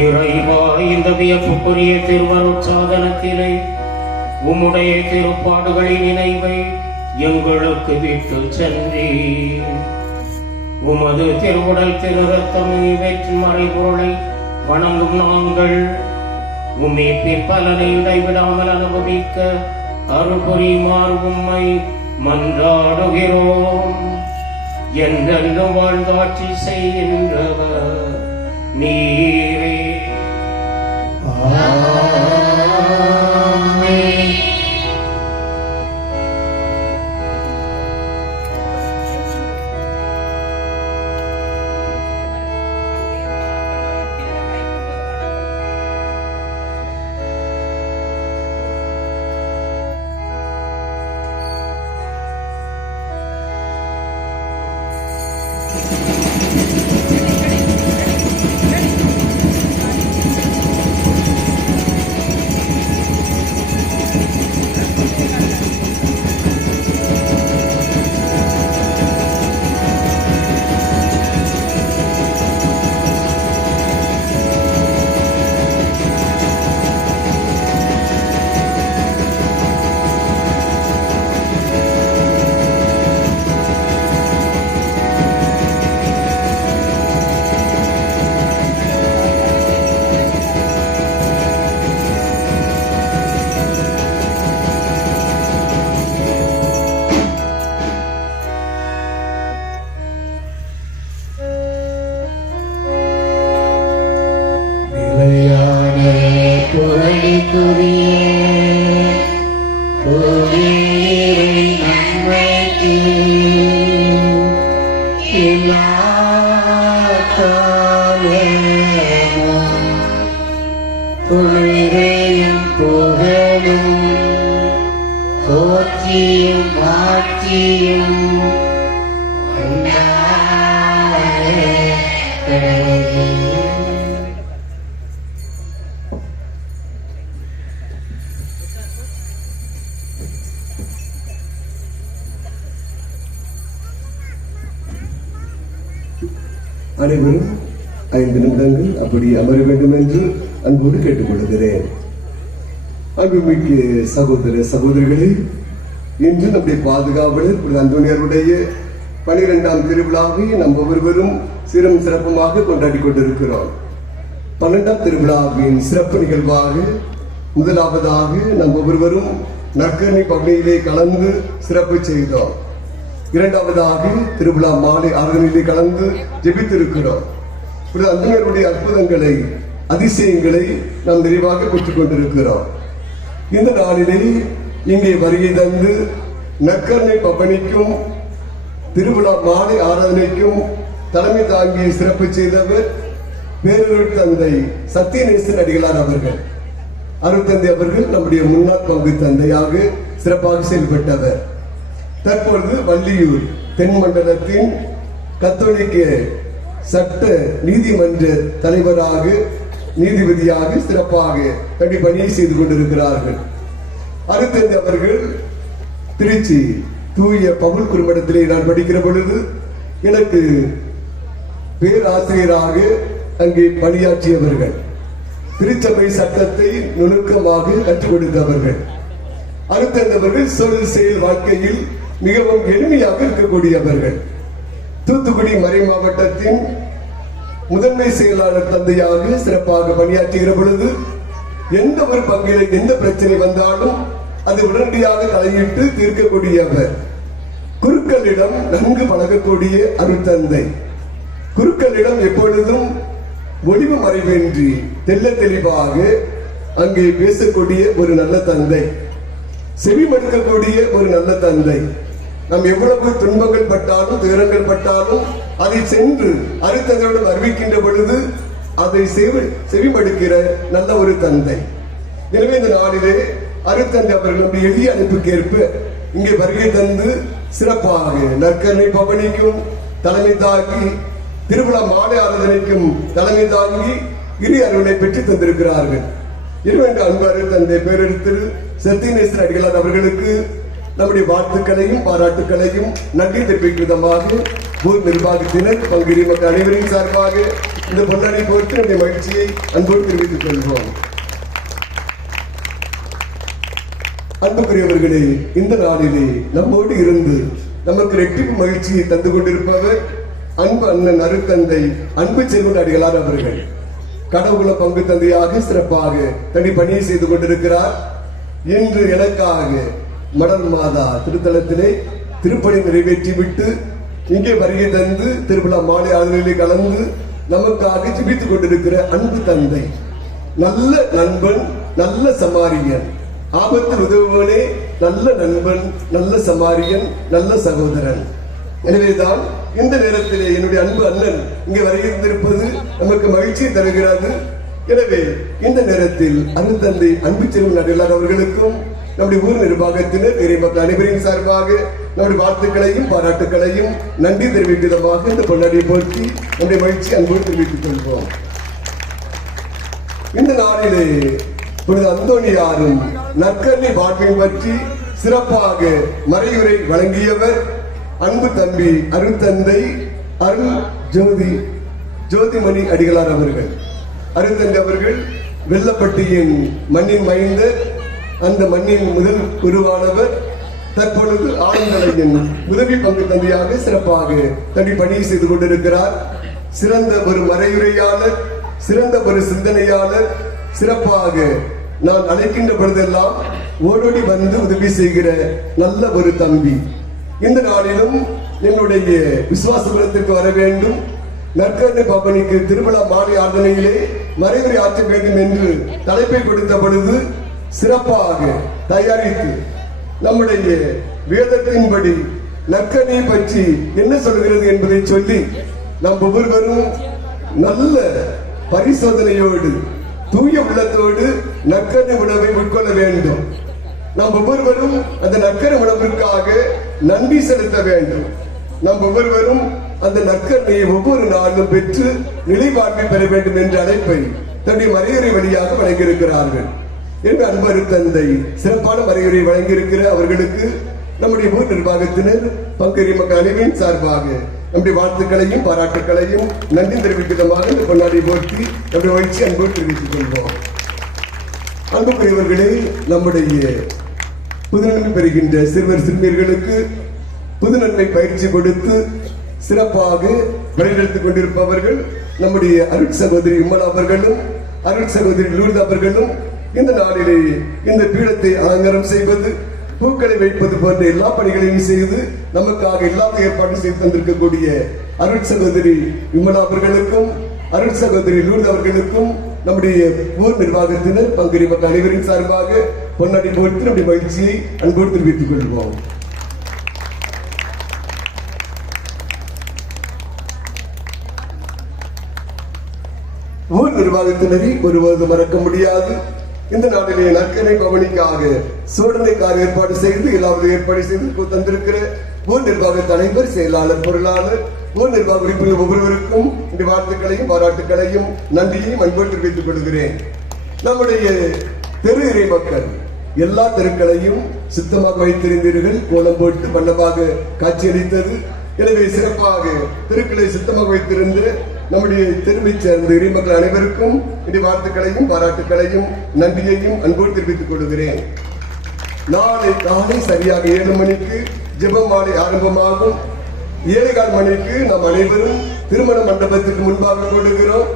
இறைவா, இந்த வியப்புக்குரிய திருவருட்சாதனத்திலே உம்முடைய திருப்பாடுகளின் நினைவை எங்களுக்கு விட்டு சென்றீர். உமது திருவுடல் திரு ரத்தம் இவற்றின் மறைபொருளை வணங்கும் நாங்கள் உம்மைப்பின் பலனை இடைவிடாமல் அனுபவிக்க அருள் புரியுமாறு உம்மை மன்றாடுகிறோம். என்றென்றும் வாழ்ந்தாட்சி செய்கின்றவர் நீரே. அனைவரும் 5 நிமிடங்கள் அப்படி அமர வேண்டும் என்று அன்போடு கேட்டுக்கொள்கிறேன். அன்புமிக்க சகோதர சகோதரிகளே, இன்று நம்முடைய பாதுகாவலர் புனித அந்தோனியாருடைய 12ஆம் திருவிழாவை நாம் ஒவ்வொருவரும் சிறம் சிறப்புமாக கொண்டாடி கொண்டிருக்கிறோம். 12ஆம் திருவிழாவின் சிறப்பு நிகழ்வாக முதலாவதாக நாம் ஒவ்வொருவரும் நற்கருணை பவனியிலே கலந்து சிறப்பு செய்தோம். இரண்டாவதாக திருவிழா மாலை ஆராதனையிலே கலந்து ஜெபித்திருக்கிறோம். அந்தனருடைய அற்புதங்களை அதிசயங்களை நாம் நிறைவாக பெற்றுக் கொண்டிருக்கிறோம். இந்த நாளிலே இங்கே வருகை தந்து நற்கருணை பவனிக்கும் திருவிழா மாலை ஆராதனைக்கும் தலைமை தாங்கி சிறப்பு செய்தவர் பேரருள் தந்தை சத்தியநேசன் அடிகளார் அவர்கள். அருட்தந்தை அவர்கள் நம்முடைய முன்னாள் பங்கு தந்தையாக சிறப்பாக செயல்பட்டவர். தற்பொழுது வள்ளியூர் தென் மண்டலத்தின் கத்தோலிக்க சட்ட நீதிமன்ற தலைவராக நீதிபதியாக சிறப்பாக தனி பணியை செய்து கொண்டிருக்கிறார்கள். அருட்தந்தை அவர்கள் திருச்சி தூய பவுல் குறும்படத்திலே நான் படிக்கிற பொழுது எனக்கு பேராசிரியராக அங்கே பணியாற்றியவர்கள். திருச்சபை சட்டத்தை நுணுக்கமாக கற்றுக் கொடுத்தவர்கள். அருட்தந்தவர்கள் சொல் செயல் வாழ்க்கையில் மிகவும் எளிமையாக இருக்கக்கூடியவர்கள். தூத்துக்குடி மறை மாவட்டத்தின் முதன்மை செயலாளர் தந்தையாக சிறப்பாக பணியாற்றுகிற பொழுது எந்த ஒரு பங்கிலே எந்த பிரச்சனை வந்தாலும் அது உடனடியாக தலையிட்டு தீர்க்கக்கூடியவர். குருக்களிடம் நன்கு பழகக்கூடிய அருட்தந்தை. குருக்களிடம் எப்பொழுதும் ஒளிவு மறைவின்றி தெல்ல தெளிவாக அங்கே பேசக்கூடிய ஒரு நல்ல தந்தை, செவிமடுக்கக்கூடிய ஒரு நல்ல தந்தை. நாம் எவ்வளவு துன்பங்கள் பட்டாலும் துயரங்கள் பட்டாலும் அதை சென்று அருட்தந்தையுடன் அறிவிக்கின்ற பொழுது அதை செவிமடுக்கிற நல்ல ஒரு தந்தை. எனவே இந்த நாளிலே அருட்தந்தை அவர்கள் எளிய அனுப்புக்கேற்ப இங்கே வருகை தந்து சிறப்பாக நற்கருணை பவனிக்கும் தலைமை தாங்கி திருவிழா மாலை ஆராதனைக்கும் தலைமை தாங்கி இரு அருளை பெற்று தந்திருக்கிறார்கள். இருவென்று அன்பு அருட்தந்தை பேரெடுத்து சத்தியநேசன் அடிகளார் அவர்களுக்கு நம்முடைய வாழ்த்துக்களையும் பாராட்டுக்களையும் நன்றி தெரிவிக்கும் விதமாக ஊர் நிர்வாகத்தினர் பங்குரி மக்கள் அனைவரின் சார்பாக இந்த பொன்னாடை போட்டு நம்முடைய மகிழ்ச்சியை அன்போடு தெரிவித்துக் கொள்வோம். அன்புக்குரியவர்களே, இந்த நாளிலே நம்மோடு இருந்து நமக்கு ரெட்டிப்பு மகிழ்ச்சியை தந்து கொண்டிருப்பவர் அன்பு அண்ணன் அருட்தந்தை அன்பு செல்வன் அடிகளார் அவர்கள். கடவுள பங்கு தந்தையாக சிறப்பாக தனி பணியை செய்து கொண்டிருக்கிறார். இன்று எனக்காக மடல் மாதா திருத்தலத்திலே திருப்பணி நிறைவேற்றிவிட்டு இங்கே வருகை தந்து திருவிழா மாலை ஆளுநரிலே கலந்து நமக்காக ஜெபித்துக் கொண்டிருக்கிற அன்பு தந்தை, நல்ல நண்பன், நல்ல சமாரியன், ஆபத்தில் உதவுவனே, நல்ல நண்பன், நல்ல சமாரியன், நல்ல சகோதரன். எனவேதான் இந்த நேரத்திலே என்னுடைய அன்பு அண்ணன் இங்கே வருகின்றிருப்பது நமக்கு மகிழ்ச்சியை தருகிறது. எனவே இந்த நேரத்தில் அருட்தந்தை அன்பு செல்வன் அடிகளார் அவர்களுக்கும் நம்முடைய ஊர் நிர்வாகத்தினர் இறைமக்கள் அனைவரின் சார்பாக நம்முடைய வாழ்த்துக்களையும் பாராட்டுகளையும் நன்றி தெரிவிக்கும் விதமாக இந்த பொன்னாடியை போற்றி நம்முடைய மகிழ்ச்சி அன்போடு தெரிவித்துக் கொள்வோம். இந்த நாளிலே புனித அந்தோணியாரும் நற்கருணை வாழ்க்கையை பற்றி சிறப்பாக மறையுரை வழங்கியவர் அன்பு தம்பி அருட்தந்தை அருள் ஜோதிமணி அடிகளார் அவர்கள். அருட்தந்தை அவர்கள் வெள்ளப்பட்டியின் மண்ணின் மைந்தர், அந்த மண்ணின் முதல் உருவானவர். தற்பொழுது ஆளுநரின் உதவி பங்கு தந்தையாக சிறப்பாக தனி பணியை செய்து கொண்டிருக்கிறார். சிறந்த ஒரு மறையுரையாளர், சிறந்த ஒரு சிந்தனையாளர். சிறப்பாக நான் அழைக்கின்ற பொழுதெல்லாம் ஓடோடி வந்து உதவி செய்கிற நல்ல ஒரு தம்பி. இந்த நாளிலும் என்னுடைய விசுவாசபுரத்திற்கு வர வேண்டும், நற்கருணை பவனிக்கு திருவிழா மாலை ஆர்தனையிலே மறைவுரை ஆற்ற வேண்டும் என்று தலைப்பை கொடுத்த பொழுது சிறப்பாக தயாரித்து நம்முடைய வேதத்தின்படி நற்கருணை பற்றி என்ன சொல்கிறது என்பதை சொல்லி நாம் ஒவ்வொருவரும் நல்ல பரிசோதனையோடு தூய உள்ளத்தோடு நற்கருணை உணவை உட்கொள்ள வேண்டும். நாம் ஒவ்வொருவரும் அந்த நற்கருணை உணவிற்காக நன்றி செலுத்த வேண்டும். நாம் ஒவ்வொருவரும் அந்த நற்கருணையை ஒவ்வொரு நாளும் பெற்று நிலைவாழ்வை பெற வேண்டும் என்ற அழைப்பை தன்னுடைய மறையுரை வழியாக வழங்கியிருக்கிறார்கள். என்ற அன்பரு தந்தை சிறப்பான மறையுரை வழங்கியிருக்கிற அவர்களுக்கு நம்முடைய ஊர் நிர்வாகத்தினர் பங்கேறி மக்கள் அனைவரின் சார்பாக நம்முடைய வாழ்த்துக்களையும் பாராட்டுகளையும் நன்றி தெரிவிக்கும் விதமாக இந்த பொன்னாடியை போற்றி நம்முடைய மகிழ்ச்சி அன்போடு தெரிவித்துக் கொள்வோம். அன்புக்குரியவர்களே, நம்முடைய புதுநன்மை பெறுகின்ற சிறுவர் சிறுமியர்களுக்கு புதுநன்மை பயிற்சி கொடுத்து சிறப்பாக வழிநடத்திக் கொண்டிருப்பவர்கள் நம்முடைய அருட் சகோதரி விமலா அவர்களும் அருட் சகோதரி லூர்து அவர்களும் இந்த நாளிலே இந்த பீடத்தை அலங்காரம் செய்வது, பூக்களை வைப்பது போன்ற எல்லா பணிகளையும் செய்து நமக்காக எல்லா ஏற்பாடு செய்து தந்திருக்கக்கூடிய அருட் சகோதரி விமலா அவர்களுக்கும் அருட் சகோதரி லூர்து அவர்களுக்கும் நம்முடைய ஊர் நிர்வாகத்தினர் பங்கேறி மக்கள் அனைவரின் சார்பாக பொன்னாடி போட்டு நம்முடைய மகிழ்ச்சியை அன்போடு தெரிவித்துக் கொள்வோம். ஊர் நிர்வாகத்தினரை ஒருவது மறக்க முடியாது. இந்த நாட்டிலே நற்கருணை பவனிக்காக சோதனைக்காக ஏற்பாடு செய்து எல்லாவது ஏற்பாடு செய்து தந்திருக்கிற ஊர் நிர்வாக தலைவர், செயலாளர், பொருளாளர், ஊர் நிர்வாக உறுப்பினர் ஒவ்வொருவருக்கும் இந்த வாழ்த்துக்களையும் பாராட்டுகளையும் நன்றியையும் அன்போடு தெரிவித்துக் கொள்கிறேன். நம்முடைய தெரு இறை மக்கள் எல்லா தெருக்களையும் சுத்தமாக வைத்திருந்தீர்கள். கோலம் போட்டு வண்ணமாக காட்சியளித்தது. எனவே சிறப்பாக தெருக்களை சுத்தமாக வைத்திருந்த நம்முடைய தெருவை சேர்ந்த இறைமக்கள் அனைவருக்கும் இந்த வாழ்த்துக்களையும் பாராட்டுகளையும் நன்றியையும் அன்போடு தெரிவித்துக் கொள்கிறேன். நாளை காலை சரியாக 7 மணிக்கு ஜெப மாலை ஆரம்பமாகும். 7:15 மணிக்கு நாம் அனைவரும் திருமண மண்டபத்துக்கு முன்பாக கொடுக்கிறோம்.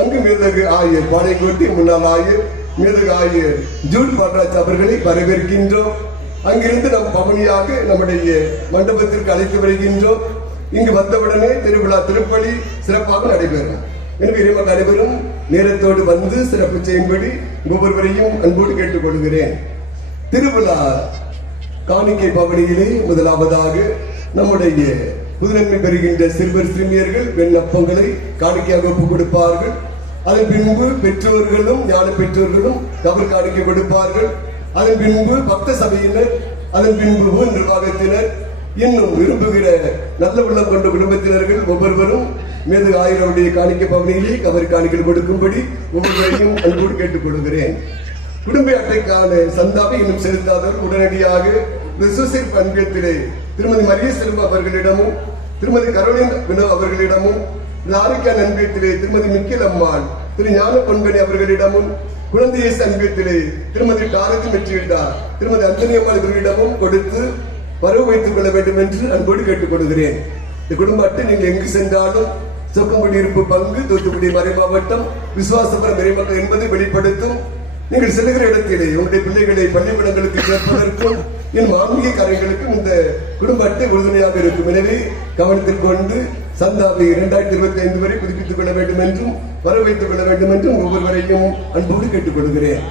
அங்கு மேதகு ஆயர் பாளையங்கோட்டை முன்னாள் ஆயர் மேதகு ஆயர் ஜூட் பாட்ராஜ் அவர்களை வரவேற்கின்றோம். அங்கிருந்து நம் பவனியாக நம்முடைய மண்டபத்திற்கு அழைத்து வருகின்றோம். இங்கு வந்தவுடனே திருவிழா திருப்பலி சிறப்பாக நடைபெறும். எனவே இறைமக்கள் அனைவரும் நேரத்தோடு வந்து சிறப்பு செய்யும்படி ஒவ்வொருவரையும் அன்போடு கேட்டுக் கொள்கிறேன். திருவிழா காணிக்கை பவனியிலே முதலாவதாக நம்முடைய புதுநன்மை பெறுகின்ற சிறுவர் சிறுமியர்கள் வெண்ணப்பங்களை காணிக்கையாக ஒப்புக் கொடுப்பார்கள். அதன் பின்பு பெற்றோர்களும் ஞான பெற்றோர்களும் கவர் காணிக்கை கொடுப்பார்கள். அதன் பின்பு பக்த சபையினர், அதன் பின்பு ஊர் நிர்வாகத்தினர், இன்னும் விரும்புகிற நல்ல உள்ளம் கொண்ட குடும்பத்தினர்கள் ஒவ்வொருவரும் மேது ஆயிரவுடைய காணிக்கை பவனியிலே கவர் காணிக்கை கொடுக்கும்படி ஒவ்வொருவரையும் அன்போடு கேட்டுக் கொள்கிறேன். குடும்ப அட்டைக்கான சந்தாவை இன்னும் செலுத்தாதவர் உடனடியாக அன்பியத்திலே திருமதி மரிய செல்வம் அவர்களிடமும் திருமதி கரோலின் வினோ அவர்களிடமும் ஆரோக்கிய அன்பியத்திலே திருமதி மிக்கல் அம்மாள், திரு ஞான பொன்கனி அவர்களிடமும் குழந்தையை சமீபத்திலே திருமதி டாரதி மெற்றியிட்டார் திருமதி அந்தனியம்மாள் இவர்களிடமும் கொடுத்து வரவு வைத்துக் கொள்ள வேண்டும் என்று அன்போடு கேட்டுக் கொள்கிறேன். இந்த குடும்ப அட்டை நீங்கள் எங்கு சென்றாலும் சொக்கங்குடியிருப்பு பங்கு தூத்துக்குடி மறை மாவட்டம் விசுவாசபுரம் இறைமக்கள் என்பதை வெளிப்படுத்தும். நீங்கள் செல்லுகிற இடத்திலே உங்களுடைய பிள்ளைகளை பள்ளிக்கூடங்களுக்கு சேர்ப்பதற்கும் என் ஆன்மீக காரியங்களுக்கும் இந்த குடும்ப அட்டை உறுதுணையாக இருக்கும். எனவே கவனத்தில் கொண்டு சந்தாவை 2025 வரை புதுப்பித்துக் கொள்ள வேண்டும் என்றும் வர வைத்துக் கொள்ள வேண்டும் என்றும் ஒவ்வொருவரையும் அன்போடு கேட்டுக் கொள்கிறேன்.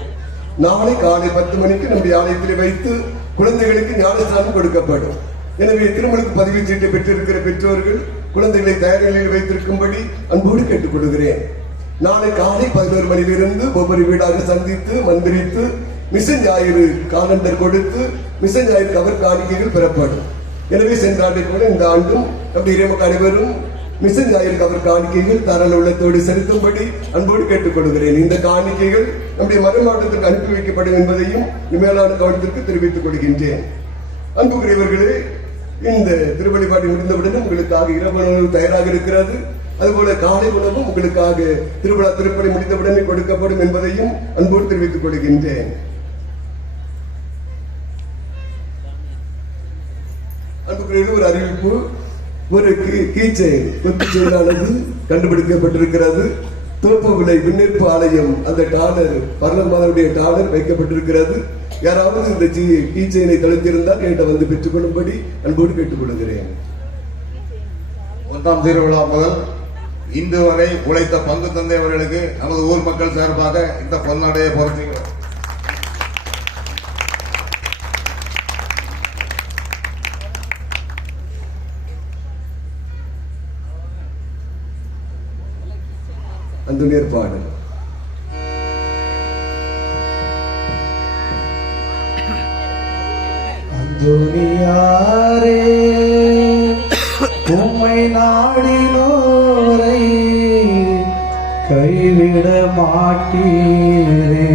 நாளை காலை 10 மணிக்கு நம்முடைய ஆலயத்தில் வைத்து குழந்தைகளுக்கு ஞானஸ்தானம் கொடுக்கப்படும். எனவே திருமணக்கு பதிவு சீட்டை பெற்றிருக்கிற பெற்றோர்கள் குழந்தைகளை தயார் நிலையில் வைத்திருக்கும்படி அன்போடு கேட்டுக் கொள்கிறேன். நாளை காலை 11 மணியிலிருந்து ஒவ்வொரு வீடாக சந்தித்து மந்திரித்து மிச ஞாயிறு காலண்டர் கொடுத்து மிச ஞாயிறு கவர் காணிக்கைகள் பெறப்படும். எனவே சென்ற ஆண்டை போல இந்த ஆண்டும் நம்முடைய இறைமக்கள் அனைவரும் மிச ஞாயிறு கவர் காணிக்கைகள் தாராள உள்ளத்தோடு செலுத்தும்படி அன்போடு கேட்டுக் கொள்கிறேன். இந்த காணிக்கைகள் நம்முடைய மறை மாவட்டத்திற்கு அனுப்பி வைக்கப்படும் என்பதையும் மேலான கவனத்திற்கு தெரிவித்துக் கொள்கின்றேன். அன்புக்குரியவர்களே, இந்த திருவழிபாடு முடிந்தவுடன் உங்களுக்காக இரவு உணவு தயாராக இருக்கிறது. அதுபோல காலை உணவும் உங்களுக்காக திருவிழா திருப்பணி முடிந்தவுடனே கொடுக்கப்படும் என்பதையும் அன்போடு தெரிவித்துக் கொள்கின்றேன். அன்புக்குரிய ஒரு அறிவிப்பு, ஒரு கீச்செயின் ஒத்துச்செயலானது கண்டுபிடிக்கப்பட்டிருக்கிறது. தோப்பு விலை விண்ணேற்பு ஆலயம் அந்த டாலர் பரலமாதனுடைய டாலர் வைக்கப்பட்டிருக்கிறது. யாராவது இந்த கீச்செயினை தடுத்திருந்தால் என்கிட்ட வந்து பெற்றுக் கொள்ளும்படி அன்போடு கேட்டுக் கொள்கிறேன். 1ஆம் திருவிழா முதல் இன்று வரை உழைத்த பங்கு தந்தை அவர்களுக்கு நமது ஊர் மக்கள் சார்பாக இந்த பொன்னாடையை பொருத்துகிறோம். அந்தோனியர் பாடல். அந்தோனியாரே உம்மை நாடினோரை கைவிட மாட்டீரே.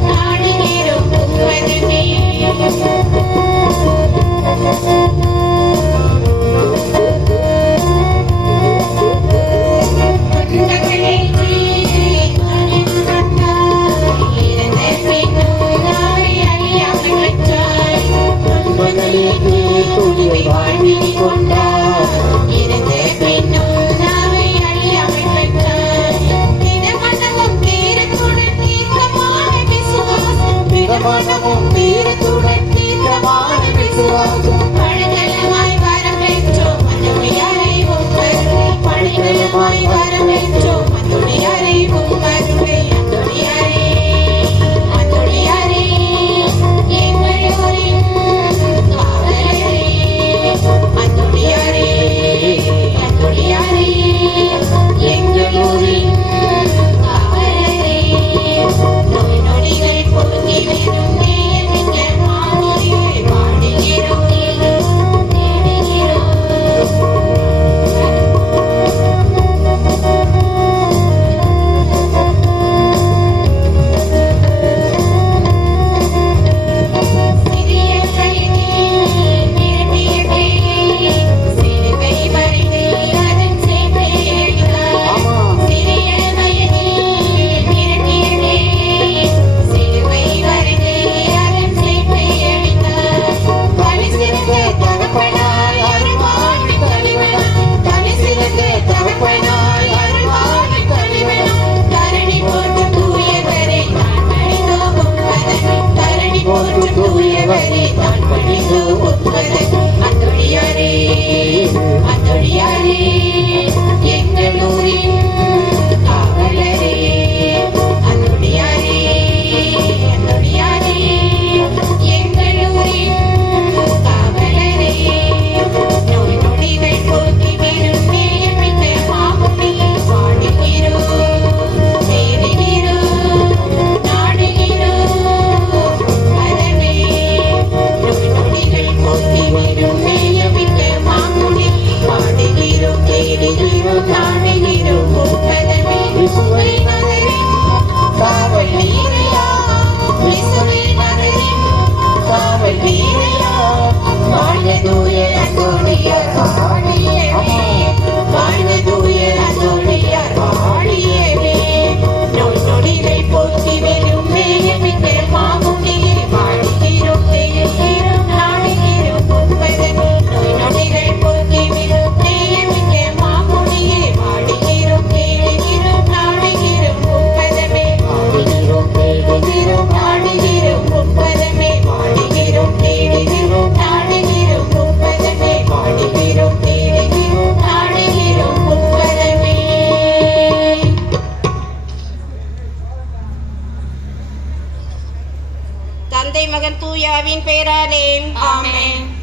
பாடுகிறோம், தந்தை மகன் தூயாவின் பெயராலே ஆமென்.